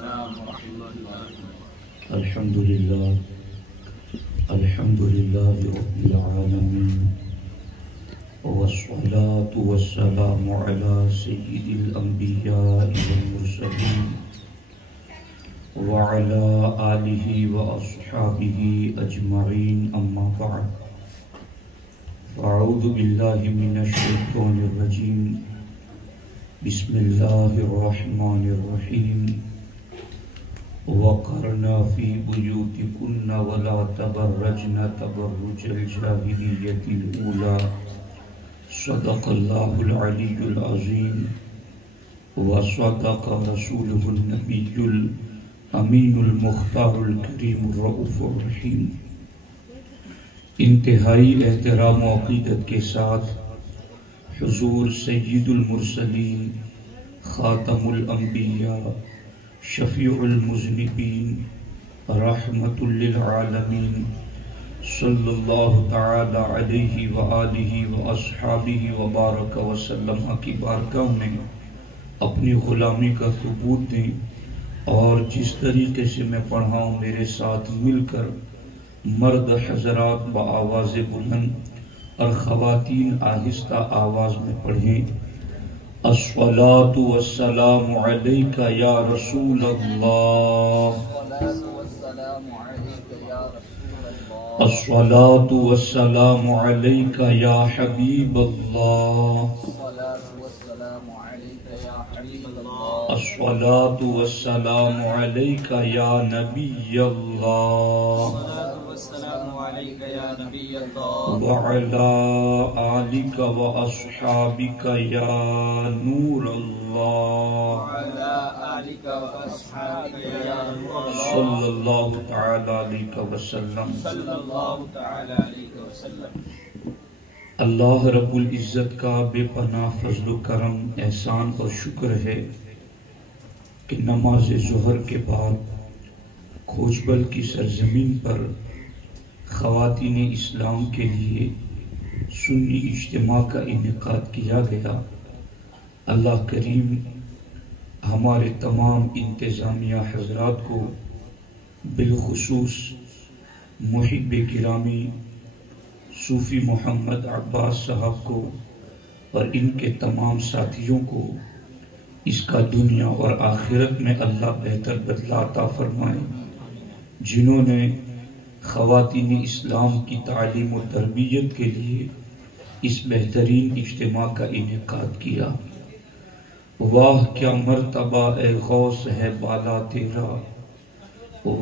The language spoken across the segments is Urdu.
السلام ورحمۃ اللہ وبرکاتہ۔ الحمد للہ رب العالمین، والصلاة والسلام علی سید الانبیاء والمرسلین وعلی آلہ واصحابہ اجمعین، اما بعد، فاعوذ باللہ من الشیطان الرجیم، بسم اللہ الرحمن الرحیم، وَقَرْنَا فِي بُيُوتِكُنَّ وَلَا تَبَرَّجْنَ تَبَرُّجَ الْجَاهِلِيَّةِ الْأُولَى، صدق اللہ العلی العظیم وصدق رسولہ النبی الامین المختار الکریم الرؤوف الرحیم۔ انتہائی احترام و عقیدت کے ساتھ حضور سید المرسلین، خاتم الانبیاء، شفیع المذنبین، رحمت للعالمین، صلی اللہ تعالی علیہ وآلہ واصحابہ وبارک وسلم کی بارگاہ میں اپنی غلامی کا ثبوت دیں، اور جس طریقے سے میں پڑھا ہوں میرے ساتھ مل کر مرد حضرات بآواز بلند اور خواتین آہستہ آواز میں پڑھیں۔ الصلاة والسلام علیک یا رسول اللہ، الصلاة والسلام علیک یا حبیب اللہ، الصلاة والسلام علیک یا نبی اللہ، وعلى آلك وأصحابك يا نور الله، صلى الله تعالى عليك وسلم۔ اللہ رب العزت کا بے پناہ فضل و کرم، احسان اور شکر ہے کہ نماز ظہر کے بعد کھوجبل کی سرزمین پر خواتین اسلام کے لیے سنی اجتماع کا انعقاد کیا گیا۔ اللہ کریم ہمارے تمام انتظامیہ حضرات کو، بالخصوص محب گرامی صوفی محمد عباس صاحب کو اور ان کے تمام ساتھیوں کو اس کا دنیا اور آخرت میں اللہ بہتر بدلہ عطا فرمائے، جنہوں نے خواتین اسلام کی تعلیم و تربیت کے لیے اس بہترین اجتماع کا انعقاد کیا۔ واہ کیا مرتبہ اے غوث ہے بالا تیرا،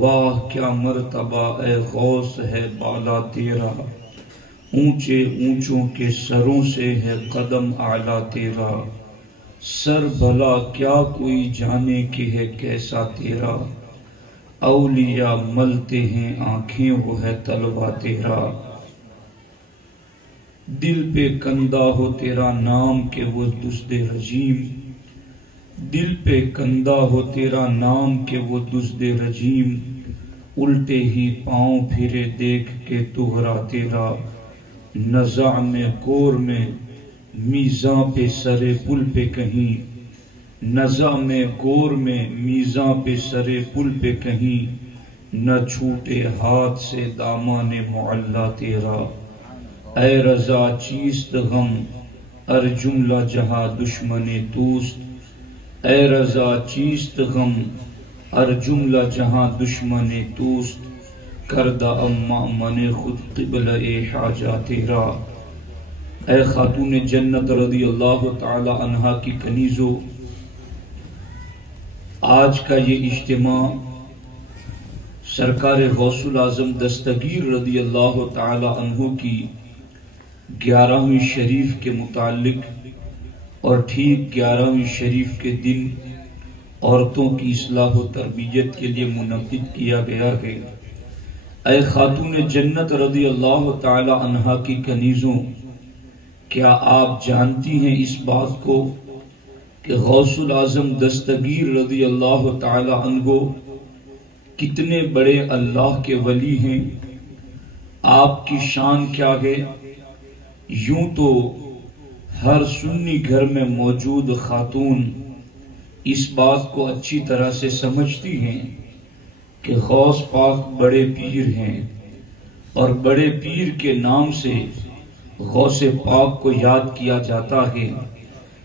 واہ کیا مرتبہ اے غوث ہے بالا تیرا، اونچے اونچوں کے سروں سے ہے قدم اعلیٰ تیرا، سر بھلا کیا کوئی جانے کہ ہے کیسا تیرا، اولیاء ملتے ہیں آنکھیں وہ ہے طلبہ تیرا، دل پہ کندہ ہو تیرا نام کہ وہ دزد رجیم، دل پہ کندہ ہو تیرا نام کہ وہ دزد رجیم، الٹے ہی پاؤں پھرے دیکھ کے تہرا تیرا، نزع میں کور میں میزاں پہ سرے پل پہ کہیں، نزع میں گور میں میزاں پہ سرے پل پہ کہیں، نہ چھوٹے ہاتھ سے دامان معلا تیرا، اے رضا چیست غم ار جملہ جہاں دشمن توست، اے رضا چیست غم ار جملہ جہاں دشمن توست، کردہ اما من خود قبلہ حاجہ تیرا۔ اے خاتون جنت رضی اللہ تعالی عنہا کی کنیزو، آج کا یہ اجتماع سرکار غوث العظم دستگیر رضی اللہ تعالی عنہ کی 11ویں شریف کے متعلق اور ٹھیک 11ویں شریف کے دن عورتوں کی اصلاح و تربیت کے لیے منعقد کیا گیا ہے۔ اے خاتون جنت رضی اللہ تعالی عنہا کی کنیزوں، کیا آپ جانتی ہیں اس بات کو کہ غوث العظم دستگیر رضی اللہ تعالی عنہ کتنے بڑے اللہ کے ولی ہیں؟ آپ کی شان کیا ہے؟ یوں تو ہر سنی گھر میں موجود خاتون اس بات کو اچھی طرح سے سمجھتی ہیں کہ غوث پاک بڑے پیر ہیں اور بڑے پیر کے نام سے غوث پاک کو یاد کیا جاتا ہے،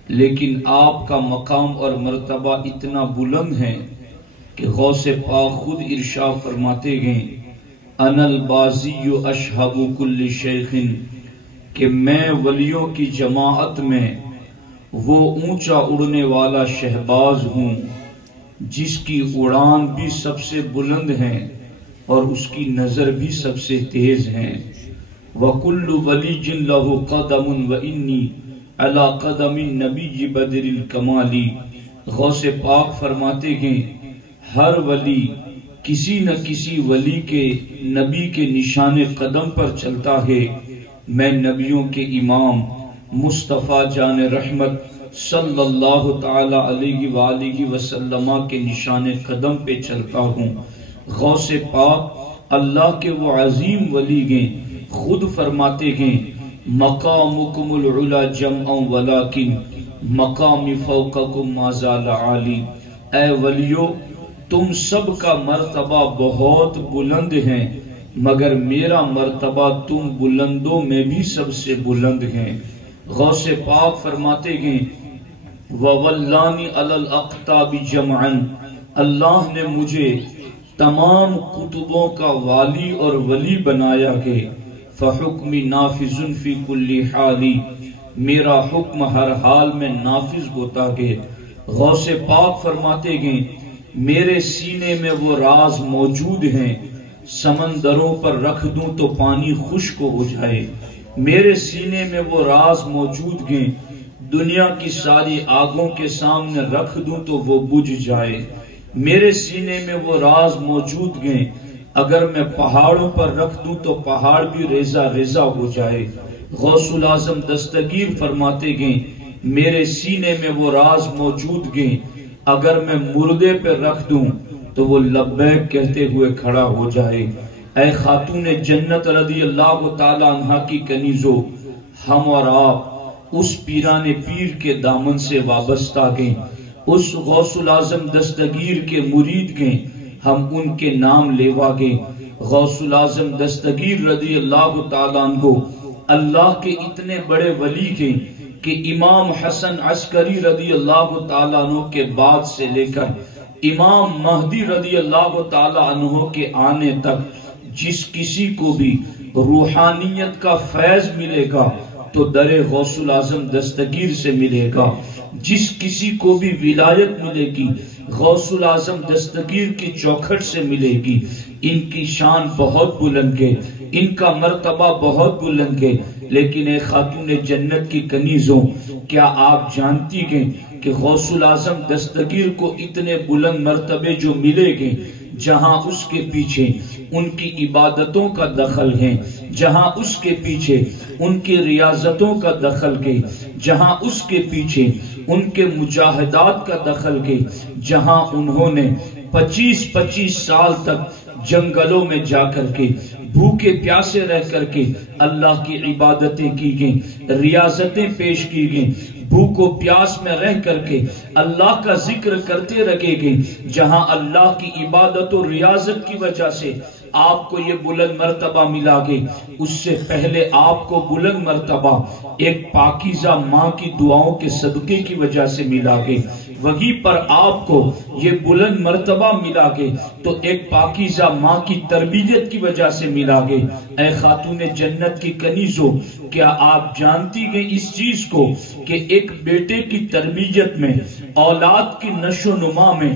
لیکن آپ کا مقام اور مرتبہ اتنا بلند ہے کہ غوث پاک خود ارشاد فرماتے گئے انا البازی اشہب کل شیخ، کہ میں ولیوں کی جماعت میں وہ اونچا اڑنے والا شہباز ہوں جس کی اڑان بھی سب سے بلند ہے اور اس کی نظر بھی سب سے تیز ہے۔ وَكُلُّ وَلِيٍّ لَهُ قَدَمٌ وَإِنِّي عَلَى قَدَمِ النَّبِيِّ بَدْرِ الْكَمَالِ۔ غوث پاک فرماتے ہیں ہر ولی کسی نہ کسی ولی کے نبی کے نشان قدم پر چلتا ہے، میں نبیوں کے امام مصطفیٰ جان رحمت صلی اللہ تعالی علیہ وآلہ وسلم کے نشان قدم پہ چلتا ہوں۔ غوث پاک اللہ کے وہ عظیم ولی گئے، خود فرماتے ہیں مقامکم العلا جمعا ولیکن مقام فوقکم ما زال عالی۔ اے ولیو، تم سب کا مرتبہ بہت بلند ہے، مگر میرا مرتبہ تم بلندوں میں بھی سب سے بلند ہے۔ غوث پاک فرماتے ہیں وَوَلَّانِ عَلَى الْأَقْتَابِ جَمْعًا، اللہ نے مجھے تمام قطبوں کا والی اور ولی بنایا کہ فَحُکْمِ نَافِذٌ فِي كُلِّ حَالِ، میرا حکم ہر حال میں نافذ ہوتا کہ۔ غوث پاک فرماتے ہیں میرے سینے میں وہ راز موجود ہیں، سمندروں پر رکھ دوں تو پانی خشک ہو جائے۔ میرے سینے میں وہ راز موجود ہیں، دنیا کی ساری آگوں کے سامنے رکھ دوں تو وہ بجھ جائے۔ میرے سینے میں وہ راز موجود ہیں، اگر میں پہاڑوں پر رکھ دوں تو پہاڑ بھی ریزہ ریزہ ہو جائے۔ غوث الاعظم دستگیر فرماتے گئے میرے سینے میں وہ راز موجود ہیں، اگر میں مردے پہ رکھ دوں تو وہ لبیک کہتے ہوئے کھڑا ہو جائے۔ اے خاتون جنت رضی اللہ تعالی عنہ کی کنیزو، ہم اور آپ اس پیران پیر کے دامن سے وابستہ گئیں، اس غوث الاعظم دستگیر کے مرید گئیں، ہم ان کے نام لیوا گئیں۔ غوث الاعظم دستگیر رضی اللہ تعالیٰ عنہ اللہ کے اتنے بڑے ولی گئیں کہ امام حسن عسکری رضی اللہ تعالیٰ عنہ کے بعد سے لے کر امام مہدی رضی اللہ تعالیٰ عنہ کے آنے تک جس کسی کو بھی روحانیت کا فیض ملے گا تو در غوث الاعظم دستگیر سے ملے گا، جس کسی کو بھی ولایت ملے گی غوث الاعظم دستگیر کی چوکھٹ سے ملے گی۔ ان کی شان بہت بلند ہے، ان کا مرتبہ بہت بلند ہے، لیکن اے خاتون جنت کی کنیزوں، کیا آپ جانتی ہیں کہ غوث الاعظم دستگیر کو اتنے بلند مرتبے جو ملے گے، جہاں اس کے پیچھے ان کی عبادتوں کا دخل ہے، جہاں اس کے پیچھے ان کی ریاضتوں کا دخل ہے، جہاں اس کے پیچھے ان کے مجاہدات کا دخل ہے، جہاں انہوں نے 25 سال تک جنگلوں میں جا کر کے بھوکے پیاسے رہ کر کے اللہ کی عبادتیں کی گئیں، ریاضتیں پیش کی گئیں، بھوک و پیاس میں رہ کر کے اللہ کا ذکر کرتے رکھے گئے، جہاں اللہ کی عبادت و ریاضت کی وجہ سے آپ کو یہ بلند مرتبہ ملا گے، اس سے پہلے آپ کو بلند مرتبہ ایک پاکیزہ ماں کی دعاؤں کے صدقے کی وجہ سے ملا گے، وہی پر آپ کو یہ بلند مرتبہ ملا گے تو ایک پاکیزہ ماں کی تربیت کی وجہ سے ملا گے۔ اے خاتون جنت کی کنیزوں، کیا آپ جانتی ہیں اس چیز کو کہ ایک بیٹے کی تربیت میں، اولاد کی نشو و نما میں،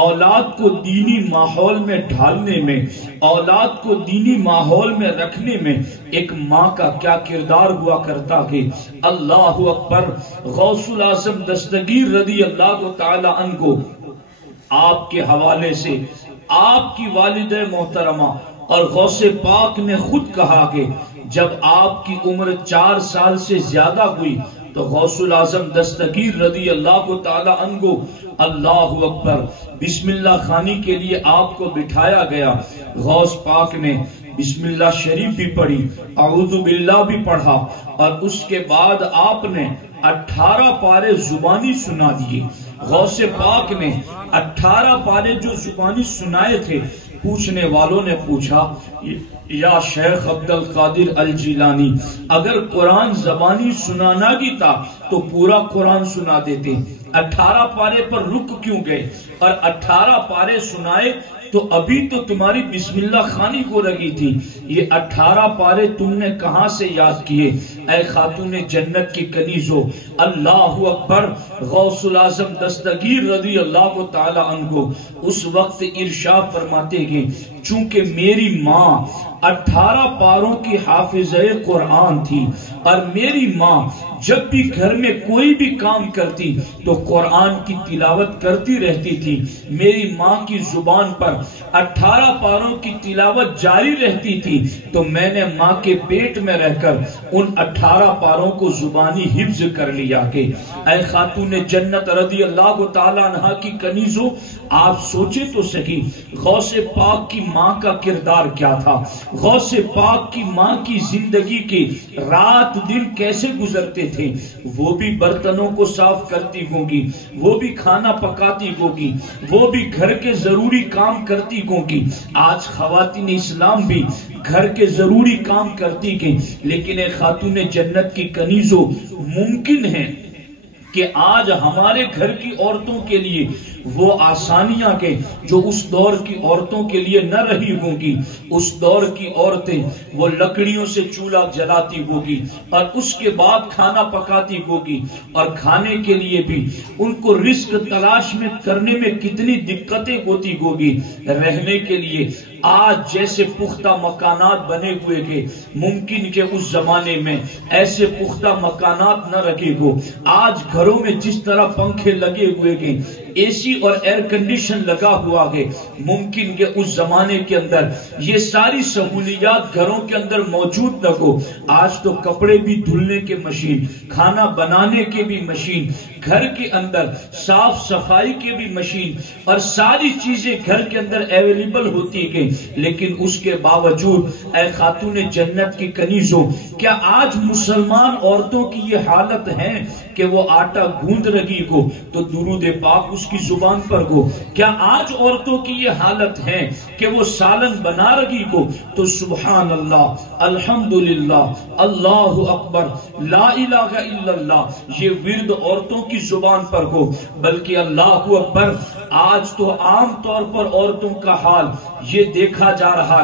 اولاد کو دینی ماحول میں ڈھالنے میں، اولاد کو دینی ماحول میں رکھنے میں ایک ماں کا کیا کردار ہوا کرتا ہے؟ اللہ اکبر۔ غوث الاعظم دستگیر رضی اللہ تعالی عنہ آپ کے حوالے سے آپ کی والدہ محترمہ اور غوث پاک نے خود کہا کہ جب آپ کی عمر 4 سال سے زیادہ ہوئی تو غوث الاعظم دستگیر رضی اللہ تعالی عنہ اللہ اکبر بسم اللہ خانی کے لیے آپ کو بٹھایا گیا۔ غوث پاک نے بسم اللہ شریف بھی پڑھی، اعوذ باللہ بھی پڑھا، اور اس کے بعد آپ نے 18 پارے زبانی سنا دیے۔ غوث پاک نے 18 پارے جو زبانی سنائے تھے، پوچھنے والوں نے پوچھا یا شیخ عبد القادر الجیلانی، اگر قرآن زبانی سنانا بھی تھا تو پورا قرآن سنا دیتے، 18 پارے پر رک کیوں گئے؟ اور 18 پارے سنائے تو ابھی تو تمہاری بسم اللہ خانی کو لگی تھی، یہ 18 پارے تم نے کہاں سے یاد کیے؟ اے خاتون جنت کی کنیزو، اللہ اکبر، غوث العظم دستگیر رضی اللہ تعالی عنہ اس وقت ارشاد فرماتے گئے، چونکہ میری ماں 18 پاروں کی حافظہ قرآن تھی، اور میری ماں جب بھی گھر میں کوئی بھی کام کرتی تو قرآن کی تلاوت کرتی رہتی تھی، میری ماں کی زبان پر 18 پاروں کی تلاوت جاری رہتی تھی، تو میں نے ماں کے پیٹ میں رہ کر ان 18 پاروں کو زبانی حفظ کر لیا۔ کہ اے خاتون جنت رضی اللہ تعالیٰ عنہ کی کنیزو، آپ سوچے تو صحیح، غوث پاک کی ماں کا کردار کیا تھا، غوث پاک کی ماں کی زندگی کے رات دن کیسے گزرتے تھے، وہ بھی برتنوں کو صاف کرتی ہوگی، وہ بھی کھانا پکاتی ہوگی، وہ بھی گھر کے ضروری کام کرتی ہوگی۔ آج خواتین اسلام بھی گھر کے ضروری کام کرتی گئیں، لیکن ایک خاتون جنت کی کنیزو، ممکن ہے کہ آج ہمارے گھر کی عورتوں کے لیے وہ آسانیاں کے جو اس دور کی عورتوں کے لیے نہ رہی ہوں گی۔ اس دور کی عورتیں وہ لکڑیوں سے چولہا جلاتی ہوگی اور اس کے بعد کھانا پکاتی ہوگی، اور کھانے کے لیے بھی ان کو رزق تلاش میں کرنے میں کتنی دقتیں ہوتی ہوگی۔ رہنے کے لیے آج جیسے پختہ مکانات بنے ہوئے گے، ممکن کہ اس زمانے میں ایسے پختہ مکانات نہ رکھے گو۔ آج گھروں میں جس طرح پنکھے لگے ہوئے گے، اے سی اور ایئر کنڈیشن لگا ہوا ہے، ممکن کہ اس زمانے کے اندر یہ ساری سہولیات گھروں کے اندر موجود نہ ہو۔ آج تو کپڑے بھی دھلنے کے مشین، کھانا بنانے کے بھی مشین، گھر کے اندر صاف صفائی کے بھی مشین، اور ساری چیزیں گھر کے اندر اویلیبل ہوتی گئی، لیکن اس کے باوجود اے خاتون جنت کی کنیزوں، کیا آج مسلمان عورتوں کی یہ حالت ہے کہ وہ آٹا گوندھ رہی ہو تو درود پاک اس کی زبان پر ہو؟ کیا آج عورتوں کی یہ حالت ہے کہ وہ سالن بنا رہی ہو تو سبحان اللہ، الحمدللہ، اللہ اکبر، لا الہ الا اللہ یہ ورد عورتوں کی زبان پر ہو؟ بلکہ اللہ اکبر، آج تو عام طور پر عورتوں کا حال یہ دیکھا جا رہا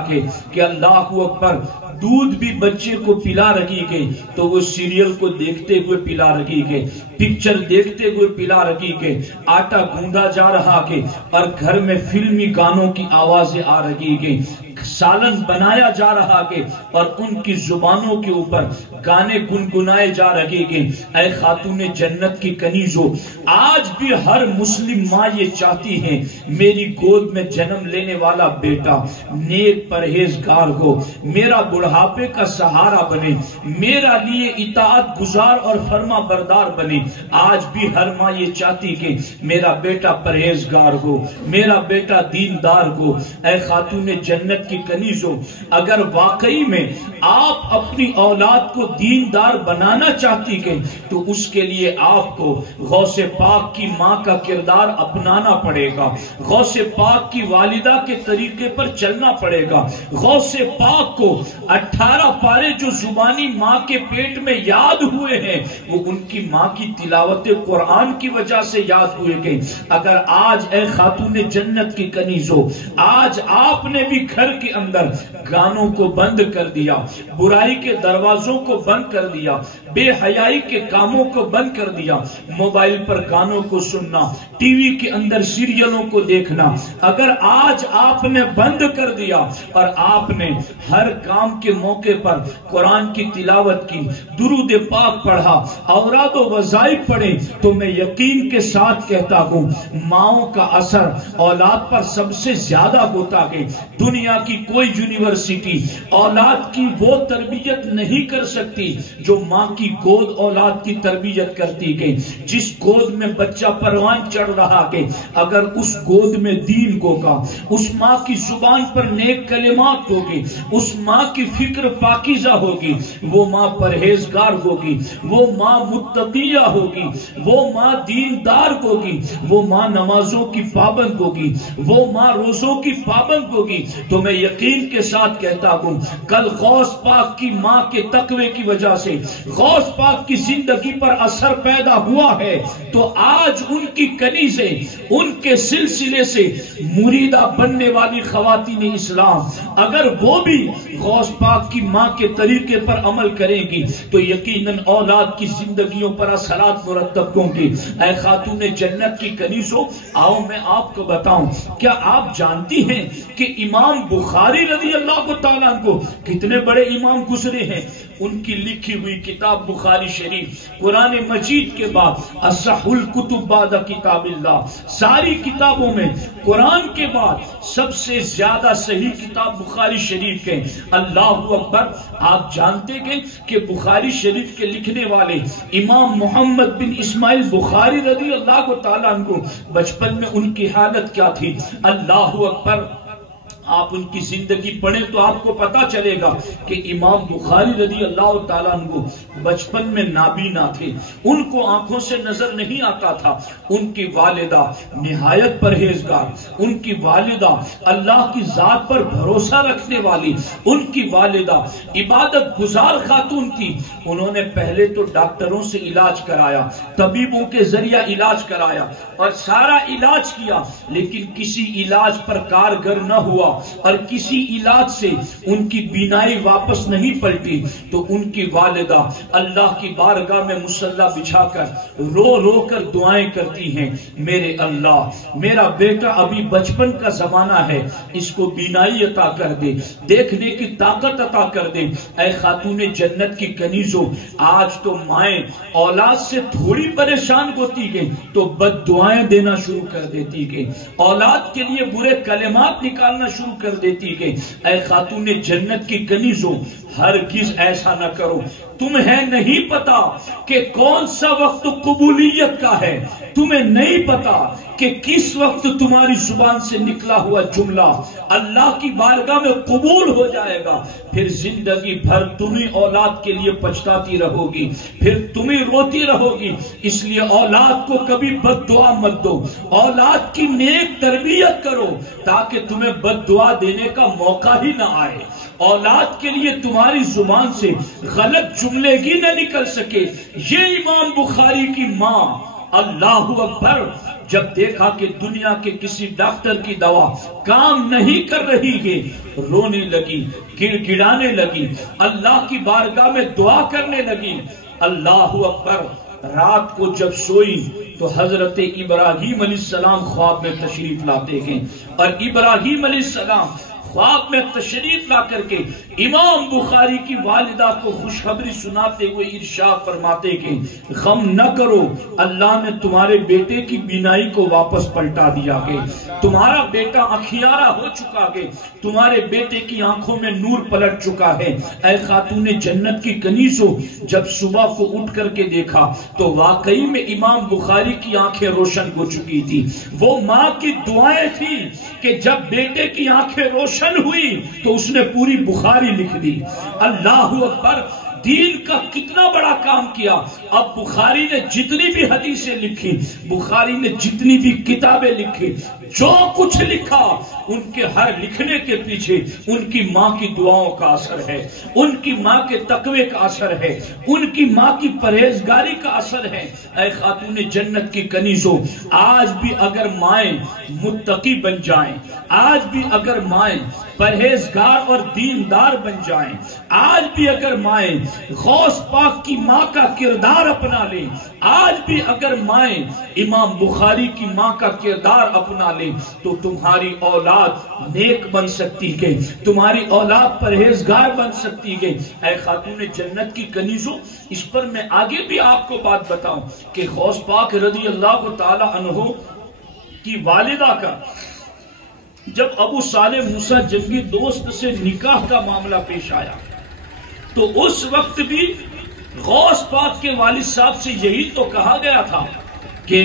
کہ اللہ اکبر، دودھ بھی بچے کو پلا رہی گئی تو وہ سیریل کو دیکھتے ہوئے پلا رہی گئی، پکچر دیکھتے ہوئے پلا رہی گئی، آٹا گوندا جا رہا کہ اور گھر میں فلمی گانوں کی آوازیں آ رہی گئی، سالن بنایا جا رہا کہ اور ان کی زبانوں کے اوپر گانے گنگنائے جا رہے گے۔ اے خاتون جنت کی کنیزو، آج بھی ہر مسلم ماں یہ چاہتی ہے میری گود میں جنم لینے والا بیٹا نیک پرہیزگار ہو، میرا بڑھاپے کا سہارا بنے، میرا لیے اطاعت گزار اور فرما بردار بنے۔ آج بھی ہر ماں یہ چاہتی کہ میرا بیٹا پرہیزگار ہو، میرا بیٹا دیندار ہو۔ اے خاتون جنت کی کنیزوں، اگر واقعی میں آپ اپنی اولاد کو دیندار بنانا چاہتی ہیں تو اس کے لیے آپ کو غوث پاک کی ماں کا کردار اپنانا پڑے گا، غوث پاک کی والدہ کے طریقے پر چلنا پڑے گا۔ غوث پاک کو 18 پارے جو زبانی ماں کے پیٹ میں یاد ہوئے ہیں وہ ان کی ماں کی تلاوت قرآن کی وجہ سے یاد ہوئے گئے۔ اگر آج اے خاتون جنت کی کنیزوں، آج آپ نے بھی گھر کے اندر گانوں کو بند کر دیا، برائی کے دروازوں کو بند کر دیا، بے حیائی کے کاموں کو بند کر دیا، موبائل پر گانوں کو سننا، ٹی وی کے اندر سیریلوں کو دیکھنا اگر آج آپ نے بند کر دیا اور آپ نے ہر کام کے موقع پر قرآن کی تلاوت کی، درود پاک پڑھا، اوراد و وظائف پڑھے، تو میں یقین کے ساتھ کہتا ہوں ماؤں کا اثر اولاد پر سب سے زیادہ ہوتا ہے۔ دنیا کی کوئی یونیورسٹی اولاد کی وہ تربیت نہیں کر سکتی جو ماں کی کی گود اولاد کی تربیت کرتی گئی، جس گود میں بچہ پروان چڑھ رہا کہ اگر اس گود میں دین ہوگا، اس ماں کی زبان پر نیک کلمات ہوگی، اس ماں کی فکر پاکیزہ ہوگی، وہ ماں پرہیزگار ہوگی، وہ ماں متقیہ ہوگی، وہ ماں دیندار ہوگی، وہ ماں نمازوں کی پابند ہوگی، وہ ماں روزوں کی پابند ہوگی، تو میں یقین کے ساتھ کہتا ہوں کل غوث پاک کی ماں کے تقوی کی وجہ سے غوث پاک کی زندگی پر اثر پیدا ہوا ہے، تو آج ان کی کنی سے، ان کے سلسلے سے مریدہ بننے والی خواتین اسلام اگر وہ بھی غوث پاک کی ماں کے طریقے پر عمل کریں گی تو یقیناً اولاد کی زندگیوں پر اثرات مرتب ہوں گی۔ اے خاتون جنت کی کنیزوں، آؤ میں آپ کو بتاؤں، کیا آپ جانتی ہیں کہ امام بخاری رضی اللہ تعالیٰ عنہ کتنے بڑے امام گزرے ہیں؟ ان کی لکھی ہوئی کتاب بخاری شریف قرآن مجید کے بعد اصح الکتب بعد کتاب اللہ، ساری کتابوں میں قرآن کے بعد سب سے زیادہ صحیح کتاب بخاری شریف ہے۔ اللہ اکبر! آپ جانتے ہیں کہ بخاری شریف کے لکھنے والے امام محمد بن اسماعیل بخاری رضی اللہ تعالیٰ عنہ بچپن میں ان کی حالت کیا تھی؟ اللہ اکبر! آپ ان کی زندگی پڑھیں تو آپ کو پتا چلے گا کہ امام بخاری رضی اللہ تعالیٰ عنہ بچپن میں نابینا تھے، ان کو آنکھوں سے نظر نہیں آتا تھا۔ ان کی والدہ نہایت پرہیزگار، ان کی والدہ اللہ کی ذات پر بھروسہ رکھنے والی، ان کی والدہ عبادت گزار خاتون تھی۔ انہوں نے پہلے تو ڈاکٹروں سے علاج کرایا، طبیبوں کے ذریعہ علاج کرایا اور سارا علاج کیا، لیکن کسی علاج پر کارگر نہ ہوا اور کسی علاج سے ان کی بینائی واپس نہیں پلٹی، تو ان کی والدہ اللہ کی بارگاہ میں مصلی بچھا کر رو رو کر دعائیں کرتی ہیں، میرے اللہ، میرا بیٹا ابھی بچپن کا زمانہ ہے، اس کو بینائی عطا کر دے، دیکھنے کی طاقت عطا کر دے۔ اے خاتون جنت کی کنیزوں، آج تو مائیں اولاد سے تھوڑی پریشان ہوتی گئیں تو بد دعائیں دینا شروع کر دیتی گئیں، اولاد کے لیے برے کلمات نکالنا شروع کر دیتی کہ اے خاتون جنت کی کنیزوں، ہرگز ایسا نہ کرو۔ تمہیں نہیں پتا کہ کون سا وقت قبولیت کا ہے، تمہیں نہیں پتا کہ کس وقت تمہاری زبان سے نکلا ہوا جملہ اللہ کی بارگاہ میں قبول ہو جائے گا، پھر زندگی بھر تمہیں اولاد کے لیے پچھتاتی رہو گی، پھر تمہیں روتی رہو گی۔ اس لیے اولاد کو کبھی بد دعا مت دو، اولاد کی نیک تربیت کرو تاکہ تمہیں بد دعا دینے کا موقع ہی نہ آئے، اولاد کے لیے تمہاری زبان سے غلط جملے ہی نہ نکل سکے۔ یہ امام بخاری کی ماں اللہ اکبر جب دیکھا کہ دنیا کے کسی ڈاکٹر کی دوا کام نہیں کر رہی ہے، رونے لگی، گڑ گڑانے لگی، اللہ کی بارگاہ میں دعا کرنے لگی۔ اللہ اکبر! رات کو جب سوئی تو حضرت ابراہیم علیہ السلام خواب میں تشریف لاتے ہیں، اور ابراہیم علیہ السلام خواب میں تشریف لا کر کے امام بخاری کی والدہ کو خوشخبری سناتے ہوئے ارشاد فرماتے کہ غم نہ کرو، اللہ نے تمہارے بیٹے کی بینائی کو واپس پلٹا دیا ہے، تمہارا بیٹا اخیارہ ہو چکا ہے، تمہارے بیٹے کی آنکھوں میں نور پلٹ چکا ہے۔ اے خاتون جنت کی کنیزوں، جب صبح کو اٹھ کر کے دیکھا تو واقعی میں امام بخاری کی آنکھیں روشن ہو چکی تھی۔ وہ ماں کی دعائیں تھی کہ جب بیٹے کی آنکھیں روشن ہوئی تو اس نے پوری بخاری لکھ دی۔ اللہ اکبر! دین کا کتنا بڑا کام کیا۔ اب بخاری نے جتنی بھی حدیثیں لکھی، بخاری نے جتنی بھی کتابیں لکھی، جو کچھ لکھا، ان کے ہر لکھنے کے پیچھے ان کی ماں کی دعاؤں کا اثر ہے، ان کی ماں کے تقوی کا اثر ہے، ان کی ماں کی پرہیزگاری کا اثر ہے۔ اے خاتون جنت کی کنیزوں، آج بھی اگر مائیں متقی بن جائیں، آج بھی اگر مائیں پرہیزگار اور دیندار بن جائیں، آج بھی اگر مائیں غوث پاک کی ماں کا کردار اپنا لیں، آج بھی اگر مائیں امام بخاری کی ماں کا کردار اپنا لیں، تو تمہاری اولاد نیک بن سکتی ہے، تمہاری اولاد پرہیزگار بن سکتی ہے۔ اے خاتون جنت کی کنیزوں، اس پر میں آگے بھی آپ کو بات بتاؤں کہ غوث پاک رضی اللہ تعالی عنہ کی والدہ کا جب ابو صالح موسیٰ جنگی دوست سے نکاح کا معاملہ پیش آیا تو اس وقت بھی غوث پاک کے والد صاحب سے یہی تو کہا گیا تھا کہ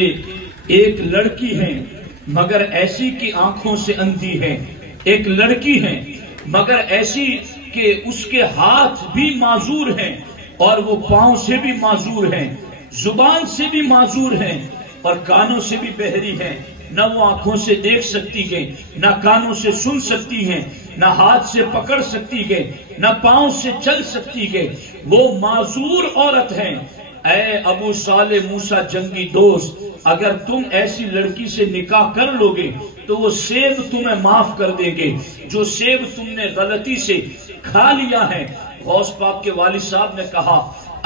ایک لڑکی ہے مگر ایسی کہ آنکھوں سے اندھی ہے، ایک لڑکی ہے مگر ایسی کہ اس کے ہاتھ بھی معذور ہیں اور وہ پاؤں سے بھی معذور ہیں، زبان سے بھی معذور ہیں اور کانوں سے بھی بہری ہیں، نہ وہ آنکھوں سے دیکھ سکتی ہے، نہ کانوں سے سن سکتی ہے، نہ ہاتھ سے پکڑ سکتی ہے، نہ پاؤں سے چل سکتی ہے، وہ معذور عورت ہے۔ اے ابو صالح موسیٰ جنگی دوست، اگر تم ایسی لڑکی سے نکاح کر لو گے تو وہ سیب تمہیں معاف کر دیں گے جو سیب تم نے غلطی سے کھا لیا ہے۔ غوث پاک کے والد صاحب نے کہا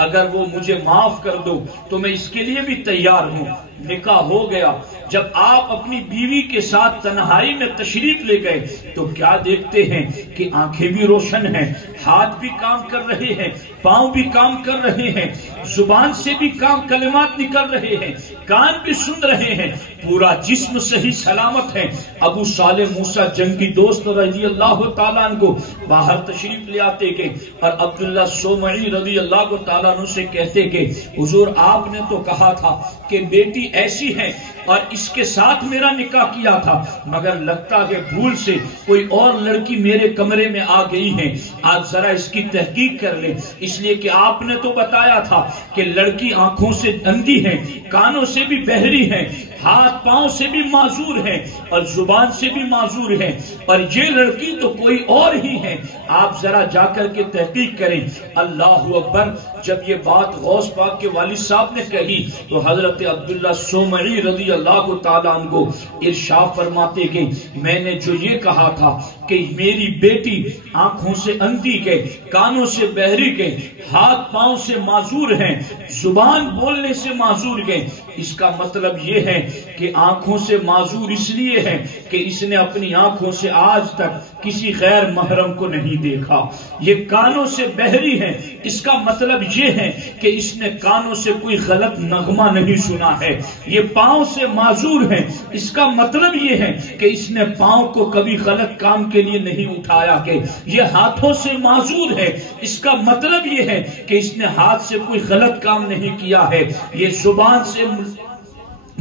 اگر وہ مجھے معاف کر دو تو میں اس کے لیے بھی تیار ہوں۔ نکاح ہو گیا۔ جب آپ اپنی بیوی کے ساتھ تنہائی میں تشریف لے گئے تو کیا دیکھتے ہیں کہ آنکھیں بھی روشن ہیں، ہاتھ بھی کام کر رہے ہیں، پاؤں بھی کام کر رہے ہیں، زبان سے بھی کلمات نکل رہے ہیں، کان بھی سن رہے ہیں، پورا جسم صحیح سلامت ہے۔ ابو صالح موسیٰ جنگی دوست رضی اللہ تعالیٰ عنہ کو باہر تشریف لے آتے کہ اور عبداللہ سومعی رضی اللہ تعالیٰ عنہ سے کہتے کہ حضور آپ نے تو کہا تھا کہ بیٹی ایسی ہے اور اس کے ساتھ میرا نکاح کیا تھا، مگر لگتا ہے بھول سے کوئی اور لڑکی میرے کمرے میں آ گئی ہے، آج ذرا اس کی تحقیق کر لیں، اس لیے کہ آپ نے تو بتایا تھا کہ لڑکی آنکھوں سے اندھی ہے، کانوں سے بھی بہری ہے، ہاتھ پاؤں سے بھی معذور ہے اور زبان سے بھی معذور ہے، اور یہ لڑکی تو کوئی اور ہی ہے، آپ ذرا جا کر کے تحقیق کریں۔ اللہ اکبر۔ جب یہ بات غوث پاک کے والد صاحب نے کہی تو حضرت عبداللہ سومعی رضی اللہ تعالیٰ عنہ کو ارشاد فرماتے کہ میں نے جو یہ کہا تھا کہ میری بیٹی آنکھوں سے اندھی کے، کانوں سے بہری کے، ہاتھ پاؤں سے معذور ہیں، زبان بولنے سے معذور کے، اس کا مطلب یہ ہے کہ آنکھوں سے معذور اس لیے ہے کہ اس نے اپنی آنکھوں سے آج تک کسی غیر محرم کو نہیں دیکھا۔ یہ کانوں سے بہری ہے، اس کا مطلب یہ ہے کہ اس نے کانوں سے کوئی غلط نغمہ نہیں سنا ہے۔ یہ پاؤں سے معذور ہے، اس کا مطلب یہ ہے کہ اس نے پاؤں کو کبھی غلط کام کے لیے نہیں اٹھایا کہ یہ ہاتھوں سے معذور ہے، اس کا مطلب یہ ہے کہ اس نے ہاتھ سے کوئی غلط کام نہیں کیا ہے۔ یہ زبان سے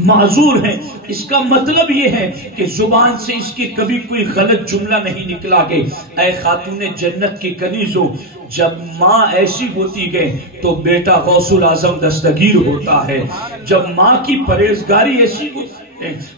معذور ہے، اس کا مطلب یہ ہے کہ زبان سے اس کی کبھی کوئی غلط جملہ نہیں نکلا کہ اے خاتون جنت کی کنیزوں، جب ماں ایسی ہوتی گئے تو بیٹا غوث العظم دستگیر ہوتا ہے، جب ماں کی پرہیزگاری ایسی ہوتی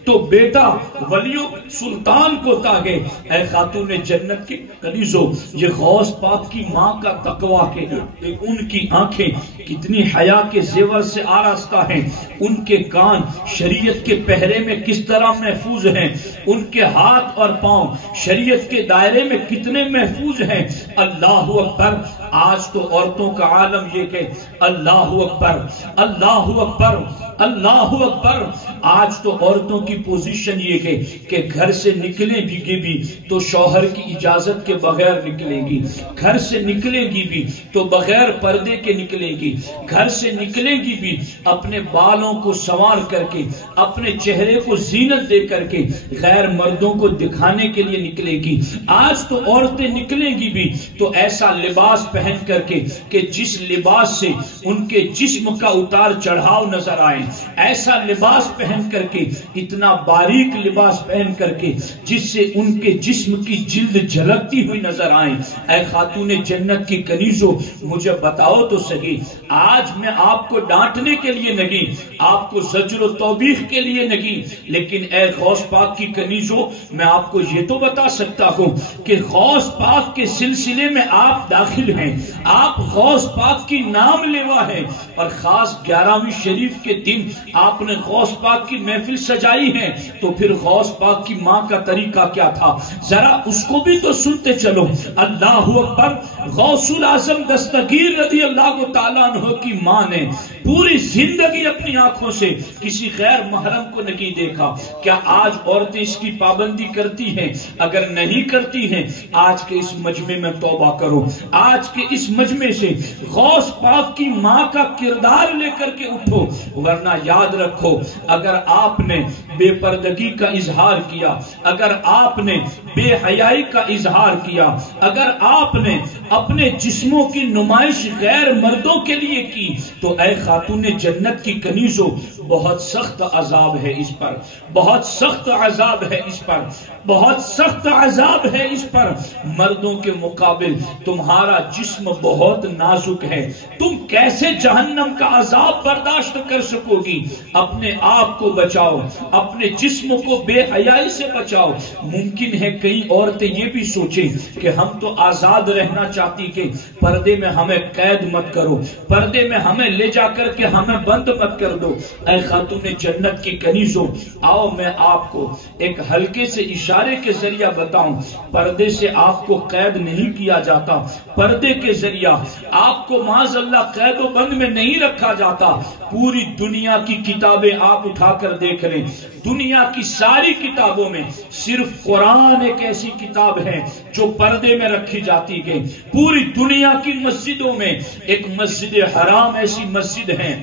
تو بیٹا ولیوں سلطان کو تاگے۔ اے خاتون جنت کی کنیزوں، یہ غوث پاک کی ماں کا تقویٰ کہ ان کی آنکھیں کتنی حیا کے زیور سے آراستہ ہیں، ان کے کان شریعت کے پہرے میں کس طرح محفوظ ہیں، ان کے ہاتھ اور پاؤں شریعت کے دائرے میں کتنے محفوظ ہیں۔ اللہ اکبر۔ آج تو عورتوں کا عالم یہ کہ اللہ اکبر، اللہ اکبر، اللہ اکبر۔ آج تو عورتوں کی پوزیشن یہ کہ گھر سے نکلیں بھی تو شوہر کی اجازت کے بغیر نکلے گی، گھر سے نکلے گی بھی تو بغیر پردے کے نکلے گی، گھر سے نکلے گی بھی اپنے بالوں کو سنوار کر کے، اپنے چہرے کو زینت دے کر کے غیر مردوں کو دکھانے کے لیے نکلے گی۔ آج تو عورتیں نکلیں گی بھی تو ایسا لباس پہن کر کے کہ جس لباس سے ان کے جسم کا اتار چڑھاؤ نظر آئے، ایسا لباس پہن کر کے، اتنا باریک لباس پہن کر کے جس سے ان کے جسم کی جلد جھلکتی ہوئی نظر آئے۔ اے خاتون جنت کی کنیزوں، مجھے بتاؤ تو صحیح، آج میں آپ کو ڈانٹنے کے لیے نہیں، آپ کو زجر و توبیخ کے لیے نہیں، لیکن اے غوث پاک کی کنیزوں، میں آپ کو یہ تو بتا سکتا ہوں کہ غوث پاک کے سلسلے میں آپ داخل ہیں، آپ غوث پاک کی نام لیوا ہیں، اور خاص 11ویں شریف کے دن آپ نے غوث پاک کی محفل سجائی ہے، تو پھر غوث پاک کی ماں کا طریقہ کیا تھا ذرا اس کو بھی تو سنتے چلو۔ اللہ اکبر۔ غوث العظم دستگیر رضی اللہ تعالیٰ عنہ کی ماں نے پوری زندگی اپنی آنکھوں سے کسی غیر محرم کو نہیں دیکھا. کیا آج عورتیں اس کی پابندی کرتی ہیں؟ اگر نہیں کرتی ہیں آج کے اس مجمع میں توبہ کرو. آج کے اس مجمع سے غوث پاک کی ماں کا کردار لے کر کے اٹھو، ورنہ یاد رکھو اگر آپ نے بے پردگی کا اظہار کیا، اگر آپ نے بے حیائی کا اظہار کیا، اگر آپ نے اپنے جسموں کی نمائش غیر مردوں کے لیے کی، تو اے خاتون جنت کی کنیزوں بہت سخت عذاب ہے اس پر، بہت سخت عذاب ہے اس پر، بہت سخت عذاب ہے اس پر. مردوں کے مقابل تمہارا جسم بہت نازک ہے، تم کیسے جہنم کا عذاب برداشت کر سکو گی؟ اپنے آپ کو بچاؤ، اپنے جسم کو بے حیائی سے بچاؤ. ممکن ہے کئی عورتیں یہ بھی سوچیں کہ ہم تو آزاد رہنا چاہتی کہ پردے میں ہمیں قید مت کرو، پردے میں ہمیں لے جا کر کے ہمیں بند مت کر دو. اے خاتون جنت کی کنیزوں، آؤ میں آپ کو ایک ہلکے سے اشارے کے ذریعہ بتاؤں. پردے سے آپ کو قید نہیں کیا جاتا، پردے کے ذریعہ آپ کو معاذ اللہ قید و بند میں نہیں رکھا جاتا. پوری دنیا کی کتابیں آپ اٹھا کر دیکھ لیں، دنیا کی ساری کتابوں میں صرف قرآن ایک ایسی کتاب ہے جو پردے میں رکھی جاتی ہے. پوری دنیا کی مسجدوں میں ایک مسجد حرام ایسی مسجد ہے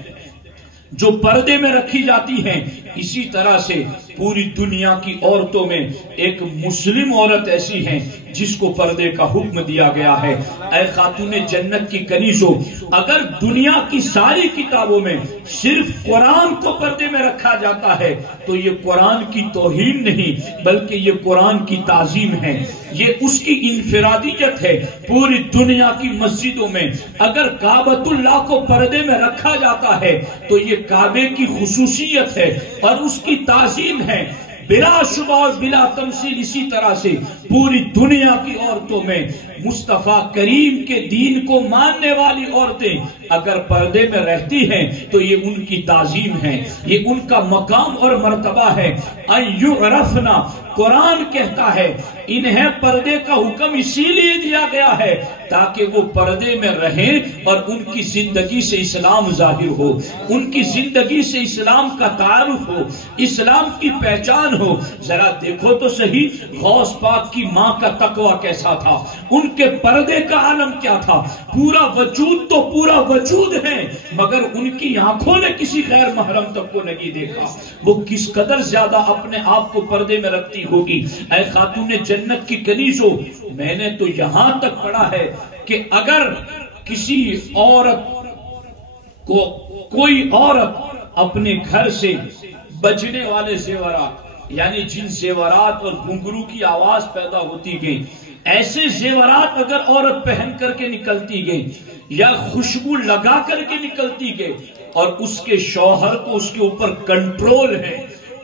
جو پردے میں رکھی جاتی ہیں. اسی طرح سے پوری دنیا کی عورتوں میں ایک مسلم عورت ایسی ہے جس کو پردے کا حکم دیا گیا ہے. اے خاتون جنت کی کنیزوں، اگر دنیا کی ساری کتابوں میں صرف قرآن کو پردے میں رکھا جاتا ہے تو یہ قرآن کی توہین نہیں بلکہ یہ قرآن کی تعظیم ہے، یہ اس کی انفرادیت ہے. پوری دنیا کی مسجدوں میں اگر کعبۃ اللہ کو پردے میں رکھا جاتا ہے تو یہ کعبے کی خصوصیت ہے اور اس کی تعظیم ہے بلا شبہ اور بلا تمثیل. اسی طرح سے پوری دنیا کی عورتوں میں مصطفیٰ کریم کے دین کو ماننے والی عورتیں اگر پردے میں رہتی ہیں تو یہ ان کی تعظیم ہے، یہ ان کا مقام اور مرتبہ ہے. ایعرفنا، قرآن کہتا ہے انہیں پردے کا حکم اسی لیے دیا گیا ہے تاکہ وہ پردے میں رہیں اور ان کی زندگی سے اسلام ظاہر ہو، ان کی زندگی سے اسلام کا تعارف ہو، اسلام کی پہچان ہو. ذرا دیکھو تو صحیح غوث پاک کی ماں کا تقوی کیسا تھا، ان کے پردے کا عالم کیا تھا. پورا وجود تو پورا وجود ہے مگر ان کی آنکھوں نے کسی غیر محرم تک کو نہیں دیکھا. وہ کس قدر زیادہ اپنے آپ کو پردے میں رکھتی ہوگی. اے خاتون جنت کی کنیزوں، میں نے تو یہاں تک پڑھا ہے کہ اگر کسی عورت کو کوئی عورت اپنے گھر سے بجنے والے زیورات، یعنی جن زیورات اور گھنگرو کی آواز پیدا ہوتی گئی، ایسے زیورات اگر عورت پہن کر کے نکلتی گئی یا خوشبو لگا کر کے نکلتی گئی اور اس کے شوہر کو اس کے اوپر کنٹرول ہے،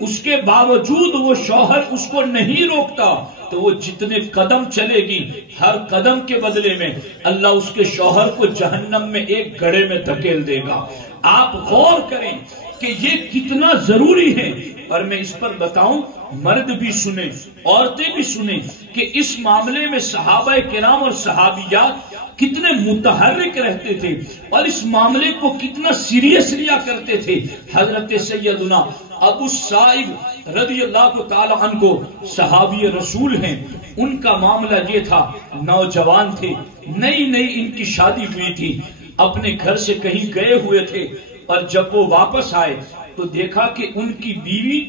اس کے باوجود وہ شوہر اس کو نہیں روکتا تو وہ جتنے قدم چلے گی ہر قدم کے بدلے میں اللہ اس کے شوہر کو جہنم میں ایک گڑھے میں دھکیل دے گا. آپ غور کریں کہ یہ کتنا ضروری ہے. اور میں اس پر بتاؤں، مرد بھی سنیں عورتیں بھی سنیں کہ اس معاملے میں صحابہ کرام اور صحابیات کتنے متحرک رہتے تھے اور اس معاملے کو کتنا سیریس لیا کرتے تھے. حضرت سیدنا ابو سعید رضی اللہ تعالی عنہ کو صحابی رسول ہیں، ان کا معاملہ یہ تھا، نوجوان تھے، نئی ان کی شادی ہوئی تھی، اپنے گھر سے کہیں گئے ہوئے تھے اور جب وہ واپس آئے تو دیکھا کہ ان کی بیوی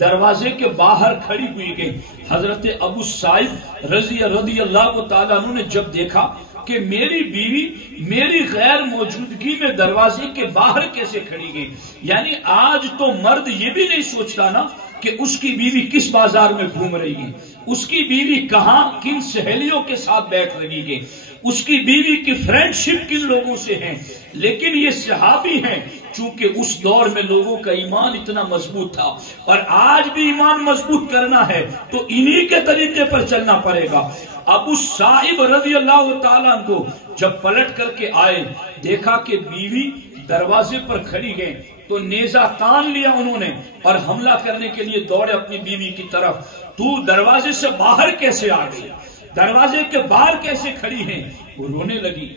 دروازے کے باہر کھڑی ہوئی گئی. حضرت ابو سعید رضی اللہ تعالیٰ عنہ نے جب دیکھا کہ میری بیوی میری غیر موجودگی میں دروازے کے باہر کیسے کھڑی گئی، یعنی آج تو مرد یہ بھی نہیں سوچتا نا کہ اس کی بیوی کس بازار میں گھوم رہی ہے، اس کی بیوی کہاں کن سہیلیوں کے ساتھ بیٹھ رہی ہے، اس کی بیوی کی فرینڈشپ کن لوگوں سے ہیں. لیکن یہ صحابی ہیں، چونکہ اس دور میں لوگوں کا ایمان اتنا مضبوط تھا اور آج بھی ایمان مضبوط کرنا ہے تو انہی کے طریقے پر چلنا پڑے گا. ابو صاحب رضی اللہ تعالیٰ عنہ کو جب پلٹ کر کے آئے دیکھا کہ بیوی دروازے پر کھڑی گئے تو نیزہ تان لیا انہوں نے اور حملہ کرنے کے لیے دوڑے اپنی بیوی کی طرف. تو دروازے سے باہر کیسے آ گئی، دروازے کے باہر کیسے کھڑی ہیں؟ وہ رونے لگی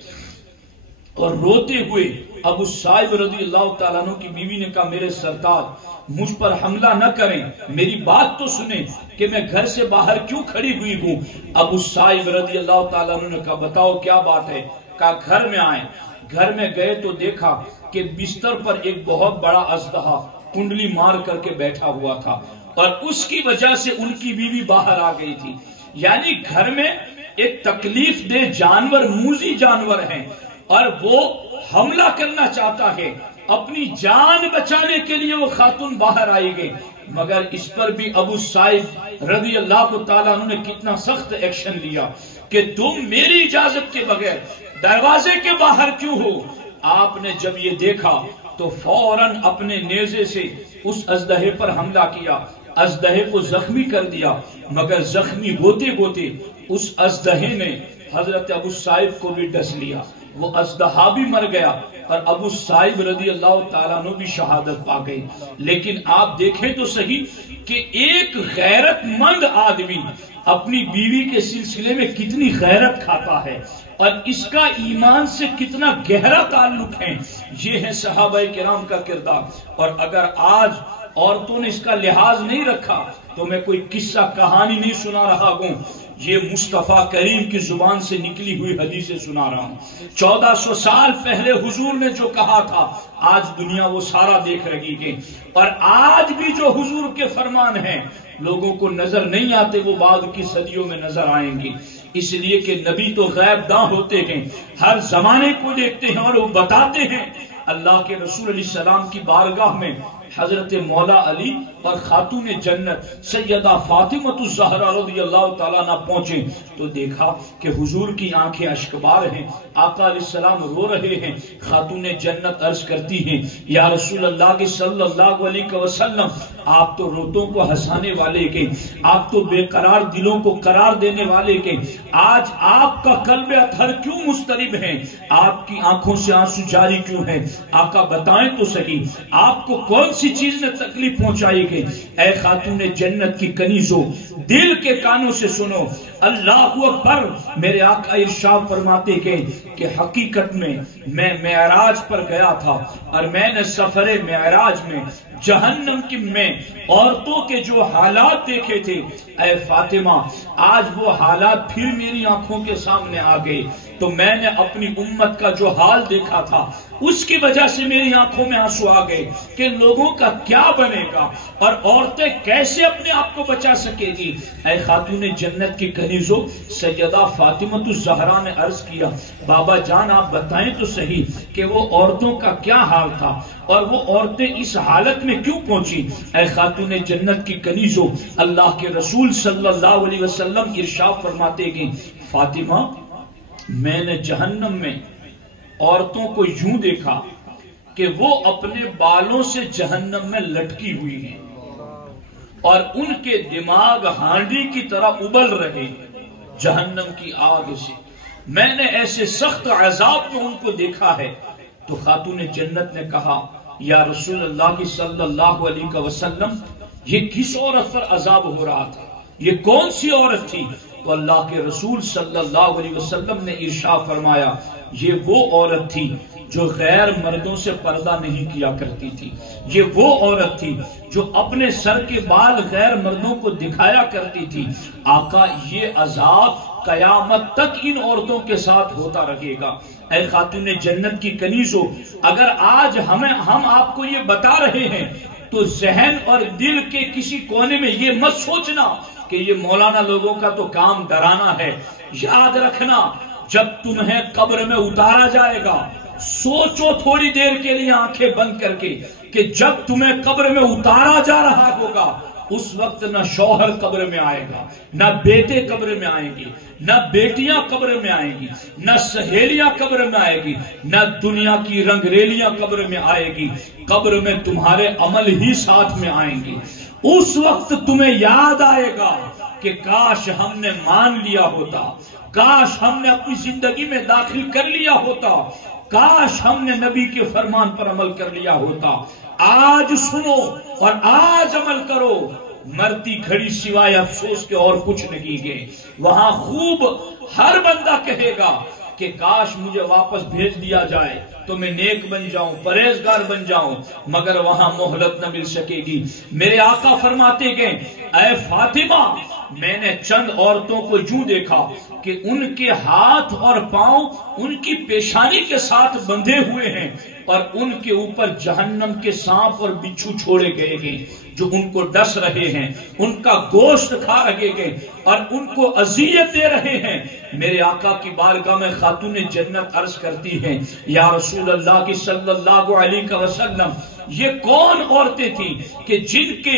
اور روتے ہوئے ابو صائب رضی اللہ تعالیٰ عنہ کی بیوی نے کہا میرے سردار مجھ پر حملہ نہ کریں، میری بات تو سنیں کہ میں گھر سے باہر کیوں کھڑی ہوئی ہوں۔ ابو صائب رضی اللہ تعالیٰ عنہ نے کہا بتاؤ کیا بات ہے؟ کہا گھر میں آئیں۔ گھر میں گئے تو دیکھا کہ بستر پر ایک بہت بڑا اژدہا کنڈلی مار کر کے بیٹھا ہوا تھا، اور اس کی وجہ سے ان کی بیوی باہر آ گئی تھی۔ یعنی گھر میں ایک تکلیف دہ جانور، موذی جانور ہیں، اور وہ حملہ کرنا چاہتا ہے۔ اپنی جان بچانے کے لیے وہ خاتون باہر آئی گئی، مگر اس پر بھی ابو صائب رضی اللہ تعالیٰ عنہ نے کتنا سخت ایکشن لیا کہ تم میری اجازت کے بغیر دروازے کے باہر کیوں ہو؟ آپ نے جب یہ دیکھا تو فوراً اپنے نیزے سے اس اژدہے پر حملہ کیا، اژدہے کو زخمی کر دیا، مگر زخمی ہوتے ہوتے اس اژدہے نے حضرت ابو صائب کو بھی ڈس لیا، وہ اژدہا بھی مر گیا اور ابو صائب رضی اللہ تعالیٰ عنہ بھی شہادت پا گئی۔ لیکن آپ دیکھیں تو صحیح کہ ایک غیرت مند آدمی اپنی بیوی کے سلسلے میں کتنی غیرت کھاتا ہے اور اس کا ایمان سے کتنا گہرا تعلق ہے، یہ ہے صحابہ کرام کا کردار۔ اور اگر آج عورتوں نے اس کا لحاظ نہیں رکھا تو میں کوئی قصہ کہانی نہیں سنا رہا ہوں، یہ مصطفیٰ کریم کی زبان سے نکلی ہوئی حدیثیں سنا رہا ہوں۔ 1400 سال پہلے حضور نے جو کہا تھا آج دنیا وہ سارا دیکھ رہی ہے، اور آج بھی جو حضور کے فرمان ہیں لوگوں کو نظر نہیں آتے، وہ بعد کی صدیوں میں نظر آئیں گی، اس لیے کہ نبی تو غیب داں ہوتے ہیں، ہر زمانے کو دیکھتے ہیں اور وہ بتاتے ہیں۔ اللہ کے رسول علیہ السلام کی بارگاہ میں حضرت مولا علی اور خاتون جنت سیدہ فاطمہ الزہرا رضی اللہ تعالیٰ عنہ پہنچے تو دیکھا کہ حضور کی آنکھیں اشکبار ہیں، آقا علیہ السلام رو رہے ہیں۔ خاتون جنت عرض کرتی ہیں یا رسول اللہ کی صلی اللہ علیہ وسلم، آپ تو روتوں کو ہنسانے والے کے، آپ تو بے قرار دلوں کو قرار دینے والے کے، آج آپ کا قلب اطہر کیوں مضطرب ہے؟ آپ کی آنکھوں سے آنسو جاری کیوں ہے؟ آقا بتائیں تو صحیح آپ کو کون سی چیز نے تکلیف پہنچائی گئی؟ اے خاتون جنت کی کنیزو، دل کے کانوں سے سنو، اللہ اکبر۔ میرے آقا ارشاد فرماتے کہ حقیقت میں معراج پر گیا تھا اور میں نے سفر معراج میں جہنم کی میں عورتوں کے جو حالات دیکھے تھے، اے فاطمہ آج وہ حالات پھر میری آنکھوں کے سامنے آ گئے، تو میں نے اپنی امت کا جو حال دیکھا تھا اس کی وجہ سے میری آنکھوں میں آنسو آ گئے کہ لوگوں کا کیا بنے گا اور عورتیں کیسے اپنے آپ کو بچا سکے گی۔ اے خاتون جنت کی کنیزو، سیدہ فاطمہ الزہرا نے عرض کیا بابا جان آپ بتائیں تو صحیح کہ وہ عورتوں کا کیا حال تھا اور وہ عورتیں اس حالت میں کیوں پہنچی؟ اے خاتون جنت کی کنیزو، اللہ کے رسول صلی اللہ علیہ وسلم ارشاد فرماتے گئے فاطمہ میں نے جہنم میں عورتوں کو یوں دیکھا کہ وہ اپنے بالوں سے جہنم میں لٹکی ہوئی ہیں اور ان کے دماغ ہانڈی کی طرح ابل رہے جہنم کی آگ سے۔ میں نے ایسے سخت عذاب میں ان کو دیکھا ہے۔ تو خاتون جنت نے کہا یا رسول اللہ کی صلی اللہ علیہ وسلم یہ کس عورت پر عذاب ہو رہا تھا؟ یہ کون سی عورت تھی؟ تو اللہ کے رسول صلی اللہ علیہ وسلم نے ارشاد فرمایا یہ وہ عورت تھی جو غیر مردوں سے پردہ نہیں کیا کرتی تھی، یہ وہ عورت تھی جو اپنے سر کے بال غیر مردوں کو دکھایا کرتی تھی۔ آقا یہ عذاب قیامت تک ان عورتوں کے ساتھ ہوتا رہے گا۔ اے خاتون جنت کی کنیزو، اگر آج ہم آپ کو یہ بتا رہے ہیں تو ذہن اور دل کے کسی کونے میں یہ مت سوچنا کہ یہ مولانا لوگوں کا تو کام ڈرانا ہے۔ یاد رکھنا جب تمہیں قبر میں اتارا جائے گا، سوچو تھوڑی دیر کے لیے آنکھیں بند کر کے کہ جب تمہیں قبر میں اتارا جا رہا ہوگا اس وقت نہ شوہر قبر میں آئے گا، نہ بیٹے قبر میں آئیں گی، نہ بیٹیاں قبر میں آئیں گی، نہ سہیلیاں قبر میں آئے گی، نہ دنیا کی رنگریلیاں قبر میں آئے گی۔ قبر میں تمہارے عمل ہی ساتھ میں آئیں گی۔ اس وقت تمہیں یاد آئے گا کہ کاش ہم نے مان لیا ہوتا، کاش ہم نے اپنی زندگی میں داخل کر لیا ہوتا، کاش ہم نے نبی کے فرمان پر عمل کر لیا ہوتا۔ آج سنو اور آج عمل کرو، مرتی گھڑی سوائے افسوس کے اور کچھ نہیں گے۔ وہاں خوب ہر بندہ کہے گا کہ کاش مجھے واپس بھیج دیا جائے تو میں نیک بن جاؤں، پرہیزگار بن جاؤں، مگر وہاں مہلت نہ مل سکے گی۔ میرے آقا فرماتے گئے اے فاطمہ، میں نے چند عورتوں کو یوں دیکھا کہ ان کے ہاتھ اور پاؤں ان کی پیشانی کے ساتھ بندھے ہوئے ہیں اور ان کے اوپر جہنم کے سانپ اور بچھو چھوڑے گئے ہیں جو ان کو ڈس رہے ہیں، ان کا گوشت کھا رہے ہیں اور ان کو اذیت دے رہے ہیں۔ میرے آقا کی بارگاہ میں خاتون جنت عرض کرتی ہیں یا رسول اللہ کی صلی اللہ علیہ وسلم، یہ کون عورتیں تھیں کہ جن کے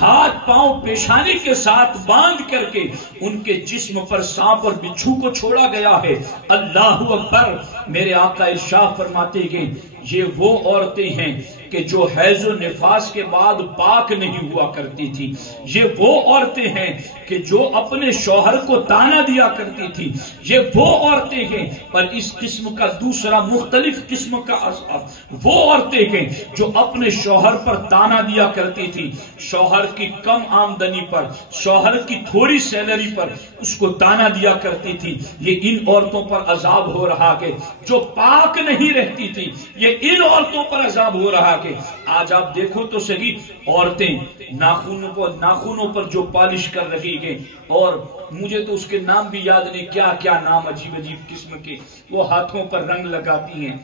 ہاتھ پاؤں پیشانی کے ساتھ باندھ کر کے ان کے جسم پر سانپ اور بچھو کو چھوڑا گیا ہے؟ اللہ اکبر۔ میرے آقا ارشاد فرماتے ہیں یہ وہ عورتیں ہیں کہ جو حیض و نفاس کے بعد پاک نہیں ہوا کرتی تھی، یہ وہ عورتیں ہیں کہ جو اپنے شوہر کو تانا دیا کرتی تھی، یہ وہ عورتیں ہیں پر اس قسم کا دوسرا مختلف قسم کا عذاب، وہ عورتیں ہیں جو اپنے شوہر پر تانا دیا کرتی تھی، شوہر کی کم آمدنی پر، شوہر کی تھوڑی سیلری پر اس کو تانا دیا کرتی تھی۔ یہ ان عورتوں پر عذاب ہو رہا ہے جو پاک نہیں رہتی تھی، یہ ان عورتوں پر عذاب ہو رہا کہ آج آپ دیکھو تو صحیح، عورتیں ناخنوں پر جو پالش کر رہی ہیں، اور مجھے تو اس کے نام بھی یاد نہیں، کیا کیا نام عجیب عجیب قسم کے، وہ ہاتھوں پر رنگ لگاتی ہیں۔